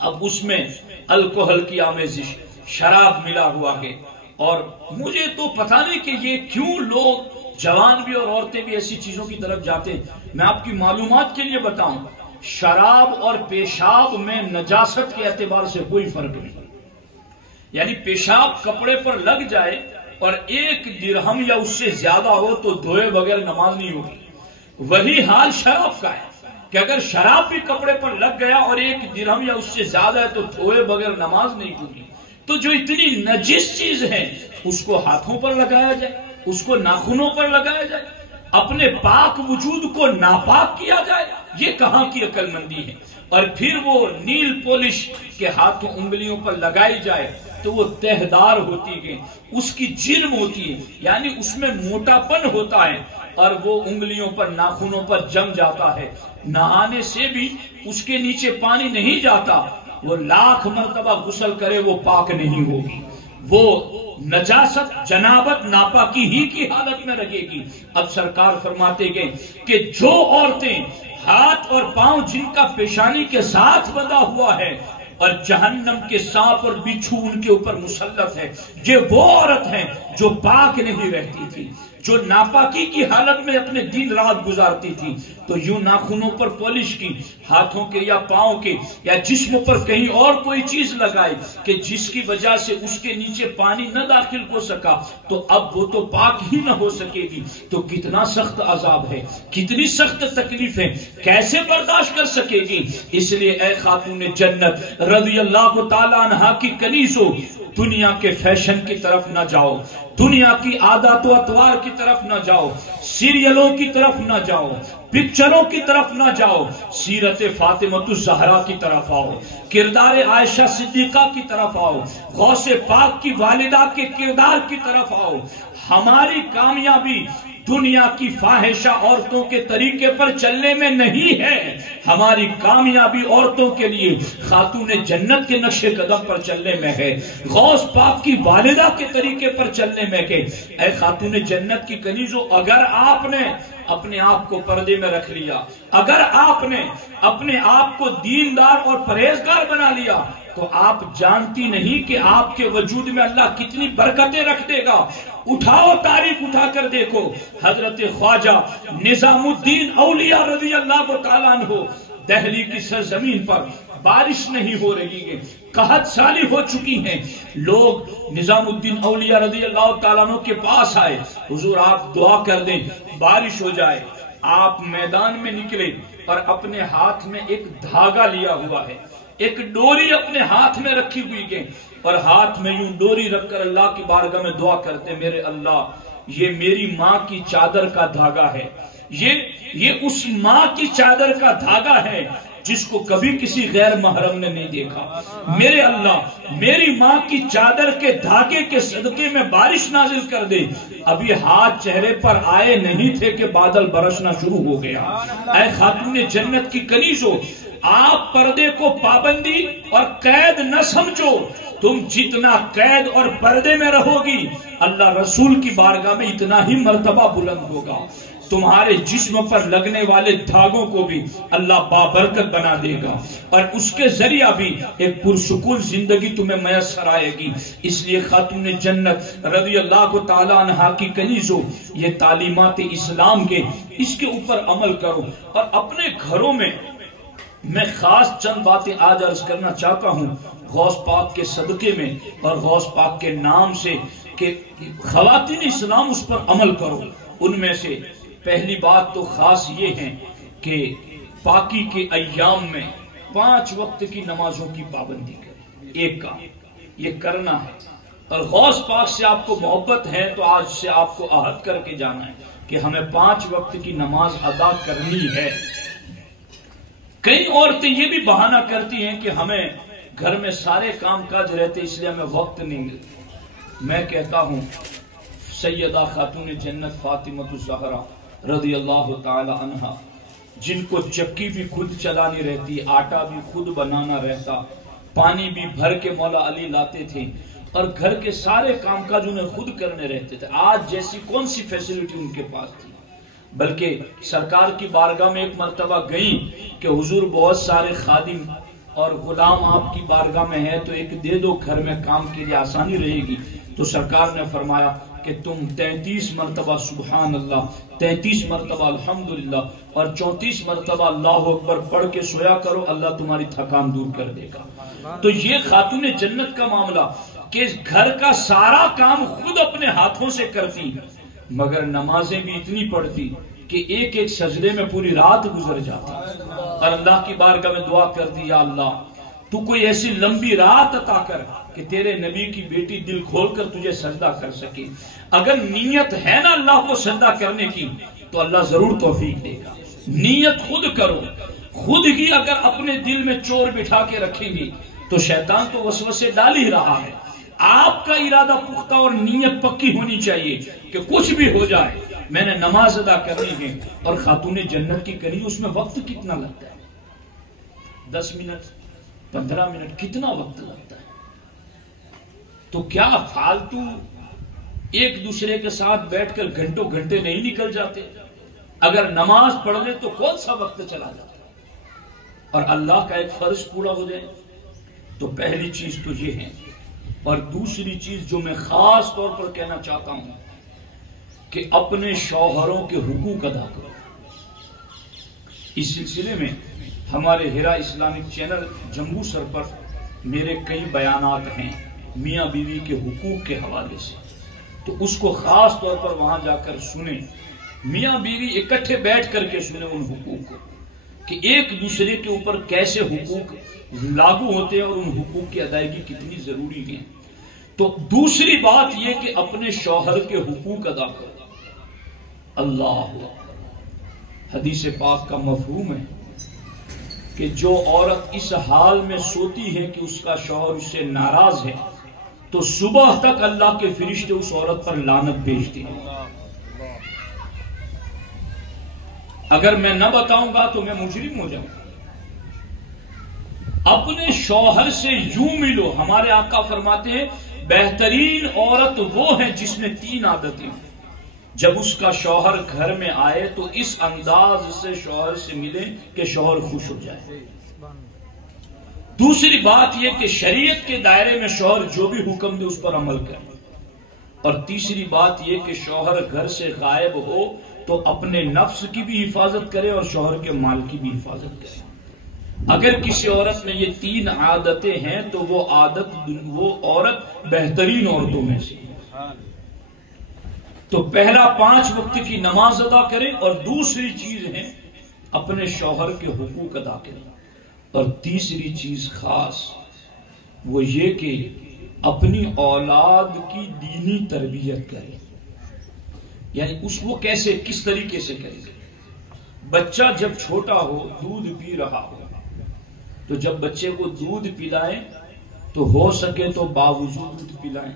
اب اس میں الکوہل کی آمیزش، شراب ملا ہوا ہے، اور مجھے تو پتہ نہیں کہ یہ کیوں لوگ جوان بھی اور عورتیں بھی ایسی چیزوں کی طرف جاتے ہیں۔ میں آپ کی معلومات کے لیے بتاؤں، شراب اور پیشاب میں نجاست کے اعتبار سے کوئی فرق نہیں، یعنی پیشاب کپڑے پر لگ جائے اور 1 درہم یا اس سے زیادہ ہو تو دھوئے بغیر نماز نہیں ہوگی۔ وہی حال شراب کا ہے کہ اگر شراب بھی کپڑے پر لگ گیا اور 1 درہم یا اس سے زیادہ ہے تو دھوئے بغیر نماز نہیں ہوگی۔ تو جو اتنی نجس چیز ہے اس کو ہاتھوں پر لگایا جائے، اس کو ناخنوں پر لگایا جائے، اپنے پاک وجود کو ناپاک کیا جائے، یہ کہاں کی عقل مندی ہے؟ اور پھر وہ نیل پولش کے ہاتھوں انگلیوں پر لگائی جائے تو وہ تہدار ہوتی ہے، اس کی جرم ہوتی ہے، یعنی اس میں موٹا پن ہوتا ہے اور وہ انگلیوں پر ناخنوں پر جم جاتا ہے۔ نہانے سے بھی اس کے نیچے پانی نہیں جاتا، وہ لاکھ مرتبہ غسل کرے وہ پاک نہیں ہوگی، وہ نجاست جنابت ناپاکی ہی کی حالت میں رہے گی۔ اب سرکار فرماتے گئے کہ جو عورتیں ہاتھ اور پاؤں جن کا پیشانی کے ساتھ بندھا ہوا ہے اور جہنم کے سانپ اور بچھو ان کے اوپر مسلط ہے، یہ وہ عورت ہیں جو پاک نہیں رہتی تھی، جو ناپاکی کی حالت میں اپنے دن رات گزارتی تھی۔ تو یوں ناخنوں پر پالش کی، ہاتھوں کے یا پاؤں کے یا جسم پر کہیں اور کوئی چیز لگائی کہ جس کی وجہ سے اس کے نیچے پانی نہ داخل ہو سکا تو اب وہ تو پاک ہی نہ ہو سکے گی۔ تو کتنا سخت عذاب ہے، کتنی سخت تکلیف ہے، کیسے برداشت کر سکے گی؟ اس لیے اے خاتون جنت رضی اللہ تعالی عنہا کی کنیزو، دنیا کے فیشن کی طرف نہ جاؤ، دنیا کی عادات و اطوار کی طرف نہ جاؤ، سیریلوں کی طرف نہ جاؤ، پکچروں کی طرف نہ جاؤ، سیرت فاطمہ الزہرا کی طرف آؤ، کردار عائشہ صدیقہ کی طرف آؤ، غوث پاک کی والدہ کے کردار کی طرف آؤ۔ ہماری کامیابی دنیا کی فاحشہ عورتوں کے طریقے پر چلنے میں نہیں ہے، ہماری کامیابی عورتوں کے لیے خاتون جنت کے نقش قدم پر چلنے میں ہے، غوث پاک کی والدہ کے طریقے پر چلنے میں ہے۔ اے خاتون جنت کی کنیزو، اگر آپ نے اپنے آپ کو پردے میں رکھ لیا، اگر آپ نے اپنے آپ کو دیندار اور پرہیزگار بنا لیا تو آپ جانتی نہیں کہ آپ کے وجود میں اللہ کتنی برکتیں رکھ دے گا۔ اٹھاؤ تاریخ اٹھا کر دیکھو، حضرت خواجہ نظام الدین اولیاء رضی اللہ تعالیٰ عنہ، دہلی کی سرزمین پر بارش نہیں ہو رہی ہے، قحط سالی ہو چکی ہیں، لوگ نظام الدین اولیاء رضی اللہ تعالیٰ عنہ کے پاس آئے، حضور آپ دعا کر دیں بارش ہو جائے۔ آپ میدان میں نکلے اور اپنے ہاتھ میں ایک دھاگا لیا ہوا ہے، ایک ڈوری اپنے ہاتھ میں رکھی ہوئی ہے، اور ہاتھ میں یوں ڈوری رکھ کر اللہ کی بارگاہ میں دعا کرتے، میرے اللہ یہ میری ماں کی چادر کا دھاگا ہے، یہ اس ماں کی چادر کا دھاگا ہے جس کو کبھی کسی غیر محرم نے نہیں دیکھا۔ میرے اللہ میری ماں کی چادر کے دھاگے کے صدقے میں بارش نازل کر دے۔ ابھی ہاتھ چہرے پر آئے نہیں تھے کہ بادل برسنا شروع ہو گیا۔ اے خاتون جنت کی کنیزو، آپ پردے کو پابندی اور قید نہ سمجھو۔ تم جتنا قید اور پردے میں رہو گی، اللہ رسول کی بارگاہ میں اتنا ہی مرتبہ بلند ہوگا۔ تمہارے جسم پر لگنے والے دھاگوں کو بھی اللہ بابرکت بنا دے گا، اور اس کے ذریعہ بھی ایک پرسکون زندگی تمہیں میسر آئے گی۔ اس لیے خاتون جنت رضی اللہ تعالیٰ عنہا کی کنیزوں، یہ تعلیمات اسلام کے اس کے اوپر عمل کرو، اور اپنے گھروں میں خاص چند باتیں آج عرض کرنا چاہتا ہوں غوث پاک کے صدقے میں اور غوث پاک کے نام سے کہ خواتین اسلام اس پر عمل کرو۔ ان میں سے پہلی بات تو خاص یہ ہے کہ پاکی کے ایام میں 5 وقت کی نمازوں کی پابندی کریں۔ ایک کام یہ کرنا ہے، اور غوث پاک سے آپ کو محبت ہے تو آج سے آپ کو عہد کر کے جانا ہے کہ ہمیں 5 وقت کی نماز ادا کرنی ہے۔ کئی عورتیں یہ بھی بہانہ کرتی ہیں کہ ہمیں گھر میں سارے کام کاج رہتے اس لیے ہمیں وقت نہیں ملتا۔ میں کہتا ہوں سیدہ خاتون جنت فاطمہ الزہرا رضی اللہ تعالی عنہا، جن کو چکی بھی خود چلانی رہتی، آٹا بھی خود بنانا رہتا، پانی بھی بھر کے مولا علی لاتے تھے، اور گھر کے سارے کام کاج انہیں خود کرنے رہتے تھے۔ آج جیسی کون سی فیسلٹی ان کے پاس تھی؟ بلکہ سرکار کی بارگاہ میں ایک مرتبہ گئیں کہ حضور بہت سارے خادم اور غلام آپ کی بارگاہ میں ہے تو ایک دے دو، گھر میں کام کے لیے آسانی رہے گی۔ تو سرکار نے فرمایا کہ تم 33 مرتبہ سبحان اللہ، 33 مرتبہ الحمدللہ اور 34 مرتبہ اللہ اکبر پڑھ کے سویا کرو، اللہ تمہاری تھکان دور کر دے گا۔ تو یہ خاتون جنت کا معاملہ کہ گھر کا سارا کام خود اپنے ہاتھوں سے کرتی، مگر نمازیں بھی اتنی پڑھتی کہ ایک ایک سجدے میں پوری رات گزر جاتی، اور اللہ کی بارگاہ میں دعا کرتی، یا اللہ تو کوئی ایسی لمبی رات عطا کر کہ تیرے نبی کی بیٹی دل کھول کر تجھے سجدہ کر سکے۔ اگر نیت ہے نا اللہ کو سجدہ کرنے کی تو اللہ ضرور توفیق دے گا۔ نیت خود کرو، خود ہی اگر اپنے دل میں چور بٹھا کے رکھیں گی تو شیطان تو وسوسے ڈال ہی رہا ہے۔ آپ کا ارادہ پختہ اور نیت پکی ہونی چاہیے کہ کچھ بھی ہو جائے میں نے نماز ادا کرنی ہے۔ اور خاتون جنت کی کری اس میں وقت کتنا لگتا ہے؟ 10 منٹ 15 منٹ کتنا وقت لگتا ہے؟ تو کیا فالتو ایک دوسرے کے ساتھ بیٹھ کر گھنٹوں گھنٹے نہیں نکل جاتے؟ اگر نماز پڑھ لے تو کون سا وقت چلا جاتا ہے اور اللہ کا ایک فرض پورا ہو جائے؟ تو پہلی چیز تو یہ ہے، اور دوسری چیز جو میں خاص طور پر کہنا چاہتا ہوں کہ اپنے شوہروں کے حقوق ادا کرو۔ اس سلسلے میں ہمارے ہیرا اسلامک چینل جمبو سر پر میرے کئی بیانات ہیں میاں بیوی کے حقوق کے حوالے سے، تو اس کو خاص طور پر وہاں جا کر سنیں، میاں بیوی اکٹھے بیٹھ کر کے سنیں ان حقوق کو کہ ایک دوسرے کے اوپر کیسے حقوق لاگو ہوتے ہیں اور ان حقوق کی ادائیگی کتنی ضروری ہے۔ تو دوسری بات یہ کہ اپنے شوہر کے حقوق ادا کرو۔ اللہ حدیث پاک کا مفہوم ہے کہ جو عورت اس حال میں سوتی ہے کہ اس کا شوہر اس سے ناراض ہے تو صبح تک اللہ کے فرشتے اس عورت پر لعنت بھیجتے ہیں۔ اگر میں نہ بتاؤں گا تو میں مجرم ہو جاؤں گا۔ اپنے شوہر سے یوں ملو۔ ہمارے آقا فرماتے ہیں بہترین عورت وہ ہے جس میں 3 عادتیں ہیں۔ جب اس کا شوہر گھر میں آئے تو اس انداز سے شوہر سے ملے کہ شوہر خوش ہو جائے۔ دوسری بات یہ کہ شریعت کے دائرے میں شوہر جو بھی حکم دے اس پر عمل کرے، اور تیسری بات یہ کہ شوہر گھر سے غائب ہو تو اپنے نفس کی بھی حفاظت کرے اور شوہر کے مال کی بھی حفاظت کرے۔ اگر کسی عورت میں یہ 3 عادتیں ہیں تو وہ عورت بہترین عورتوں میں سے۔ تو پہلا 5 وقت کی نماز ادا کریں، اور دوسری چیز ہے اپنے شوہر کے حقوق ادا کریں، اور تیسری چیز خاص وہ یہ کہ اپنی اولاد کی دینی تربیت کریں۔ یعنی وہ کیسے، کس طریقے سے کریں؟ بچہ جب چھوٹا ہو، دودھ پی رہا ہو تو جب بچے کو دودھ پلائیں تو ہو سکے تو باوضو دودھ پلائیں،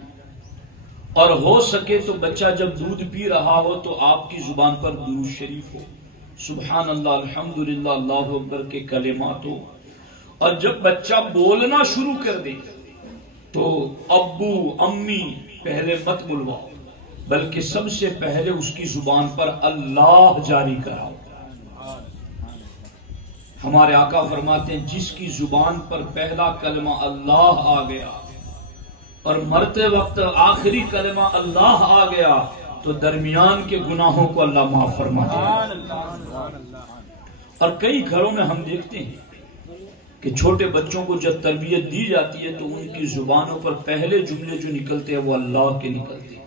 اور ہو سکے تو بچہ جب دودھ پی رہا ہو تو آپ کی زبان پر درود شریف ہو، سبحان اللہ الحمدللہ اللہ اکبر کے کلمات ہو۔ اور جب بچہ بولنا شروع کر دے تو ابو امی پہلے مت بلواؤ، بلکہ سب سے پہلے اس کی زبان پر اللہ جاری کراؤ۔ ہمارے آقا فرماتے ہیں جس کی زبان پر پہلا کلمہ اللہ آ گیا اور مرتے وقت آخری کلمہ اللہ آ گیا تو درمیان کے گناہوں کو اللہ معاف فرما دے۔ اور کئی گھروں میں ہم دیکھتے ہیں کہ چھوٹے بچوں کو جب تربیت دی جاتی ہے تو ان کی زبانوں پر پہلے جملے جو نکلتے ہیں وہ اللہ کے نکلتے ہیں۔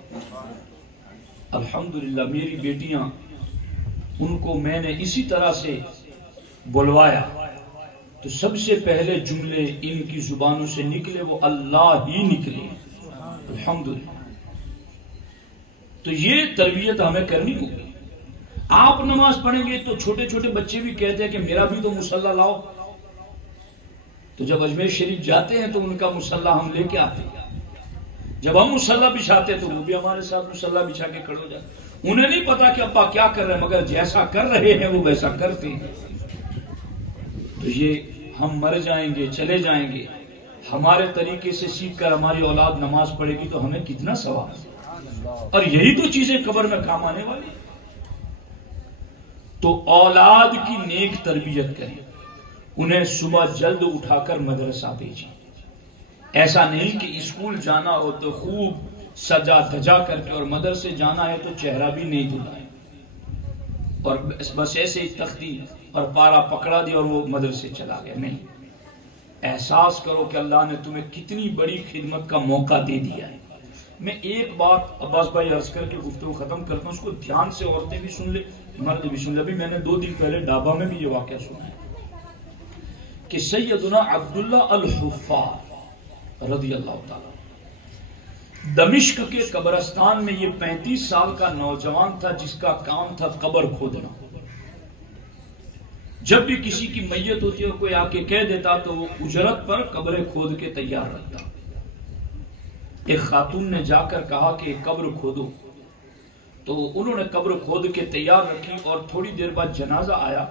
الحمدللہ میری بیٹیاں، ان کو میں نے اسی طرح سے بلوایا تو سب سے پہلے جملے ان کی زبانوں سے نکلے وہ اللہ ہی نکلے، الحمدللہ۔ تو یہ تربیت ہمیں کرنی ہوگی۔ آپ نماز پڑھیں گے تو چھوٹے چھوٹے بچے بھی کہتے ہیں کہ میرا بھی تو مصلی لاؤ، تو جب اجمیر شریف جاتے ہیں تو ان کا مصلی ہم لے کے آتے ہیں، جب ہم مصلی بچھاتے تو وہ بھی ہمارے ساتھ مصلی بچھا کے کھڑے ہو جاتے۔ انہیں نہیں پتا کہ ابا کیا کر رہے ہیں، مگر جیسا کر رہے ہیں وہ ویسا کرتے ہیں۔ تو یہ ہم مر جائیں گے، چلے جائیں گے، ہمارے طریقے سے سیکھ کر ہماری اولاد نماز پڑھے گی تو ہمیں کتنا ثواب، اور یہی تو چیزیں قبر میں کام آنے والی۔ تو اولاد کی نیک تربیت کریں، انہیں صبح جلد اٹھا کر مدرسہ بھیجیں۔ ایسا نہیں کہ اسکول جانا ہو تو خوب سجا دھجا کر کے، اور مدرسے جانا ہے تو چہرہ بھی نہیں دھلائیں اور بس ایسے ہی تختی اور پارا پکڑا دیا اور وہ مدرسے چلا گیا۔ نہیں، احساس کرو کہ اللہ نے تمہیں کتنی بڑی خدمت کا موقع دے دیا ہے۔ میں ایک بات عباس بھائی عرض کر کے گفتگو ختم کرتا ہوں، اس کو دھیان سے عورتیں بھی سن لے، مرد بھی سن لے۔ ابھی میں نے 2 دن پہلے ڈابا میں بھی یہ واقعہ سنا ہے کہ سیدنا عبداللہ الحفار رضی اللہ تعالیٰ دمشق کے قبرستان میں، یہ 35 سال کا نوجوان تھا جس کا کام تھا قبر کھودنا۔ جب بھی کسی کی میت ہوتی ہے اور کوئی آ کے کہہ دیتا تو وہ اجرت پر قبریں کھود کے تیار رکھتا۔ ایک خاتون نے جا کر کہا کہ قبر کھودو، تو انہوں نے قبر کھود کے تیار رکھی، اور تھوڑی دیر بعد جنازہ آیا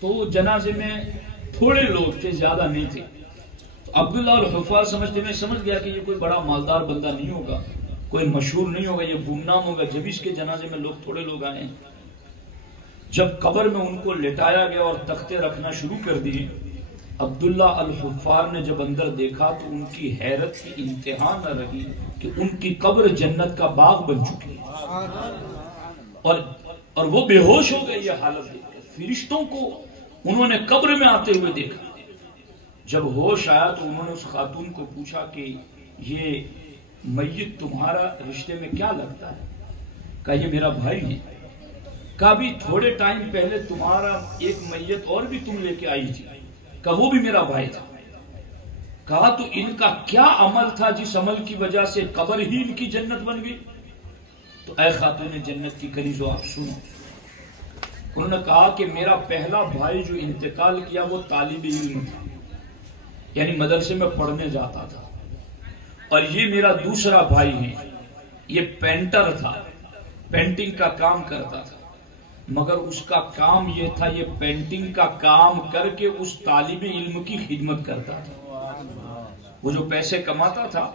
تو جنازے میں تھوڑے لوگ تھے، زیادہ نہیں تھے۔ تو عبداللہ الحفار سمجھ گیا کہ یہ کوئی بڑا مالدار بندہ نہیں ہوگا، کوئی مشہور نہیں ہوگا، یہ گمنام ہوگا، جب اس کے جنازے میں تھوڑے لوگ آئے ہیں۔ جب قبر میں ان کو لٹایا گیا اور تختے رکھنا شروع کر دیے، عبداللہ الحفار نے جب اندر دیکھا تو ان کی حیرت کی انتہا نہ رہی کہ ان کی قبر جنت کا باغ بن چکی ہے، اور وہ بے ہوش ہو گئے یہ حالت دیکھ کر۔ فرشتوں کو انہوں نے قبر میں آتے ہوئے دیکھا۔ جب ہوش آیا تو انہوں نے اس خاتون کو پوچھا کہ یہ میت تمہارا رشتے میں کیا لگتا ہے؟ کہا یہ میرا بھائی ہے۔ کہا بھی تھوڑے ٹائم پہلے تمہارا ایک میت اور بھی تم لے کے آئی تھی، کہا وہ بھی میرا بھائی تھا۔ کہا تو ان کا کیا عمل تھا جس عمل کی وجہ سے قبر ہی ان کی جنت بن گئی؟ تو اے خاتون جنت کی کنیزو آپ سنو۔ انہوں نے کہا کہ میرا پہلا بھائی جو انتقال کیا وہ طالب علم تھا، یعنی مدرسے میں پڑھنے جاتا تھا، اور یہ میرا دوسرا بھائی ہے، یہ پینٹر تھا، پینٹنگ کا کام کرتا تھا، مگر اس کا کام یہ تھا یہ پینٹنگ کا کام کر کے اس طالب علم کی خدمت کرتا تھا۔ وہ جو پیسے کماتا تھا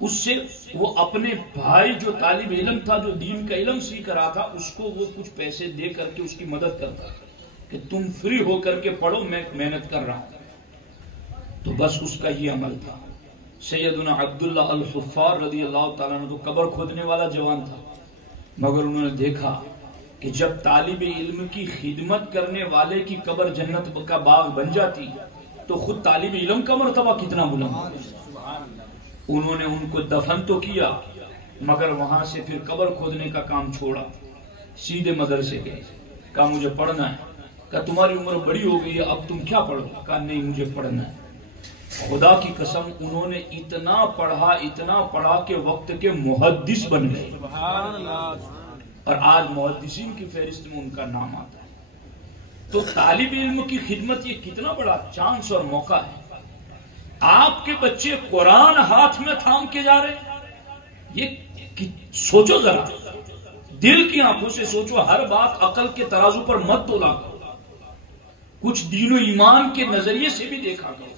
اس سے وہ اپنے بھائی جو طالب علم تھا، جو دین کا علم سیکھ رہا تھا، اس کو وہ کچھ پیسے دے کر کے اس کی مدد کرتا تھا کہ تم فری ہو کر کے پڑھو، میں محنت کر رہا ہوں۔ تو بس اس کا یہ عمل تھا۔ سیدنا عبداللہ الحفار رضی اللہ تعالیٰ عنہ تو قبر کھودنے والا جوان تھا، مگر انہوں نے دیکھا کہ جب طالب علم کی خدمت کرنے والے کی قبر جنت کا باغ بن جاتی تو خود طالب علم کا مرتبہ کتنا بلند۔ انہوں نے ان کو دفن تو کیا، مگر وہاں سے پھر قبر کھودنے کا کام چھوڑا، سیدھے مدرسے گئے۔ کہا مجھے پڑھنا ہے۔ کہا تمہاری عمر بڑی ہو گئی ہے، اب تم کیا پڑھو؟ کہا نہیں مجھے پڑھنا ہے۔ خدا کی قسم انہوں نے اتنا پڑھا کہ وقت کے محدث بن گئے، اور آج محدثین کی فہرست میں ان کا نام آتا ہے۔ تو طالب علم کی خدمت یہ کتنا بڑا چانس اور موقع ہے. آپ کے بچے قرآن ہاتھ میں تھام کے جا رہے ہیں. یہ سوچو ذرا، دل کی آنکھوں سے سوچو. ہر بات عقل کے ترازو پر مت تولا کرو، کچھ دین و ایمان کے نظریے سے بھی دیکھا کرو.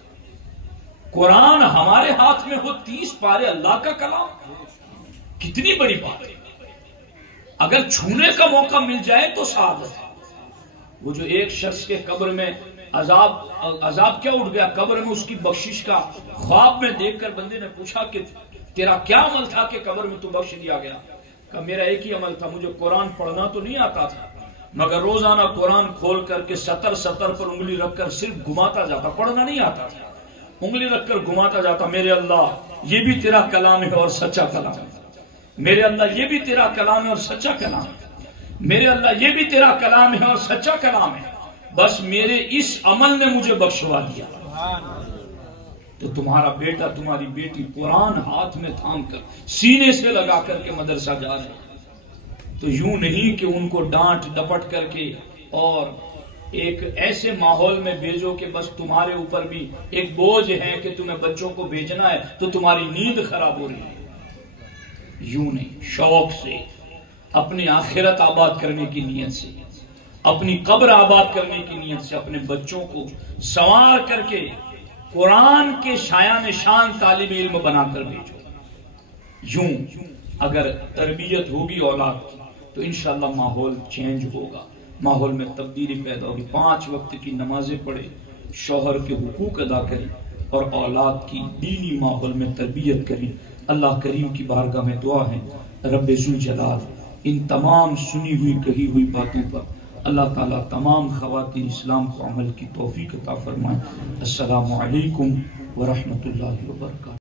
قرآن ہمارے ہاتھ میں ہو، 30 پارے اللہ کا کلام، کتنی بڑی بات ہے. اگر چھونے کا موقع مل جائے تو سعادت ہے. وہ جو ایک شخص کے قبر میں عذاب کیا اٹھ گیا، قبر میں اس کی بخشش کا خواب میں دیکھ کر بندے نے پوچھا کہ تیرا کیا عمل تھا کہ قبر میں تو بخش دیا گیا؟ کہ میرا ایک ہی عمل تھا، مجھے قرآن پڑھنا تو نہیں آتا تھا، مگر روزانہ قرآن کھول کر کے سطر پر انگلی رکھ کر صرف گھماتا جاتا. پڑھنا نہیں آتا تھا، انگلی رکھ کر گھماتا جاتا. میرے اللہ یہ بھی تیرا کلام ہے اور سچا کلام ہے. میرے اللہ یہ بھی تیرا کلام ہے اور سچا کلام ہے. میرے اللہ یہ بھی تیرا کلام ہے اور سچا کلام ہے. بس میرے اس عمل نے مجھے بخشوا دیا. تو تمہارا بیٹا تمہاری بیٹی قرآن ہاتھ میں تھام کر سینے سے لگا کر کے مدرسہ جا رہے ہیں. تو یوں نہیں کہ ان کو ڈانٹ ڈپٹ کر کے اور ایک ایسے ماحول میں بھیجو کہ بس تمہارے اوپر بھی ایک بوجھ ہے کہ تمہیں بچوں کو بھیجنا ہے تو تمہاری نیند خراب ہو رہی ہے. یوں نہیں، شوق سے، اپنی آخرت آباد کرنے کی نیت سے، اپنی قبر آباد کرنے کی نیت سے اپنے بچوں کو سنوار کر کے قرآن کے شایان شان طالب علم بنا کر بھیجو. یوں اگر تربیت ہوگی اولاد کی تو انشاءاللہ ماحول چینج ہوگا، ماحول میں تبدیلی پیدا ہوگی. 5 وقت کی نمازیں پڑھیں، شوہر کے حقوق ادا کریں اور اولاد کی دینی ماحول میں تربیت کریں. اللہ کریم کی بارگاہ میں دعا ہے، رب ذوالجلال ان تمام سنی ہوئی کہی ہوئی باتوں پر اللہ تعالیٰ تمام خواتین اسلام کو عمل کی توفیق عطا فرمائے. السلام علیکم ورحمۃ اللہ وبرکاتہ.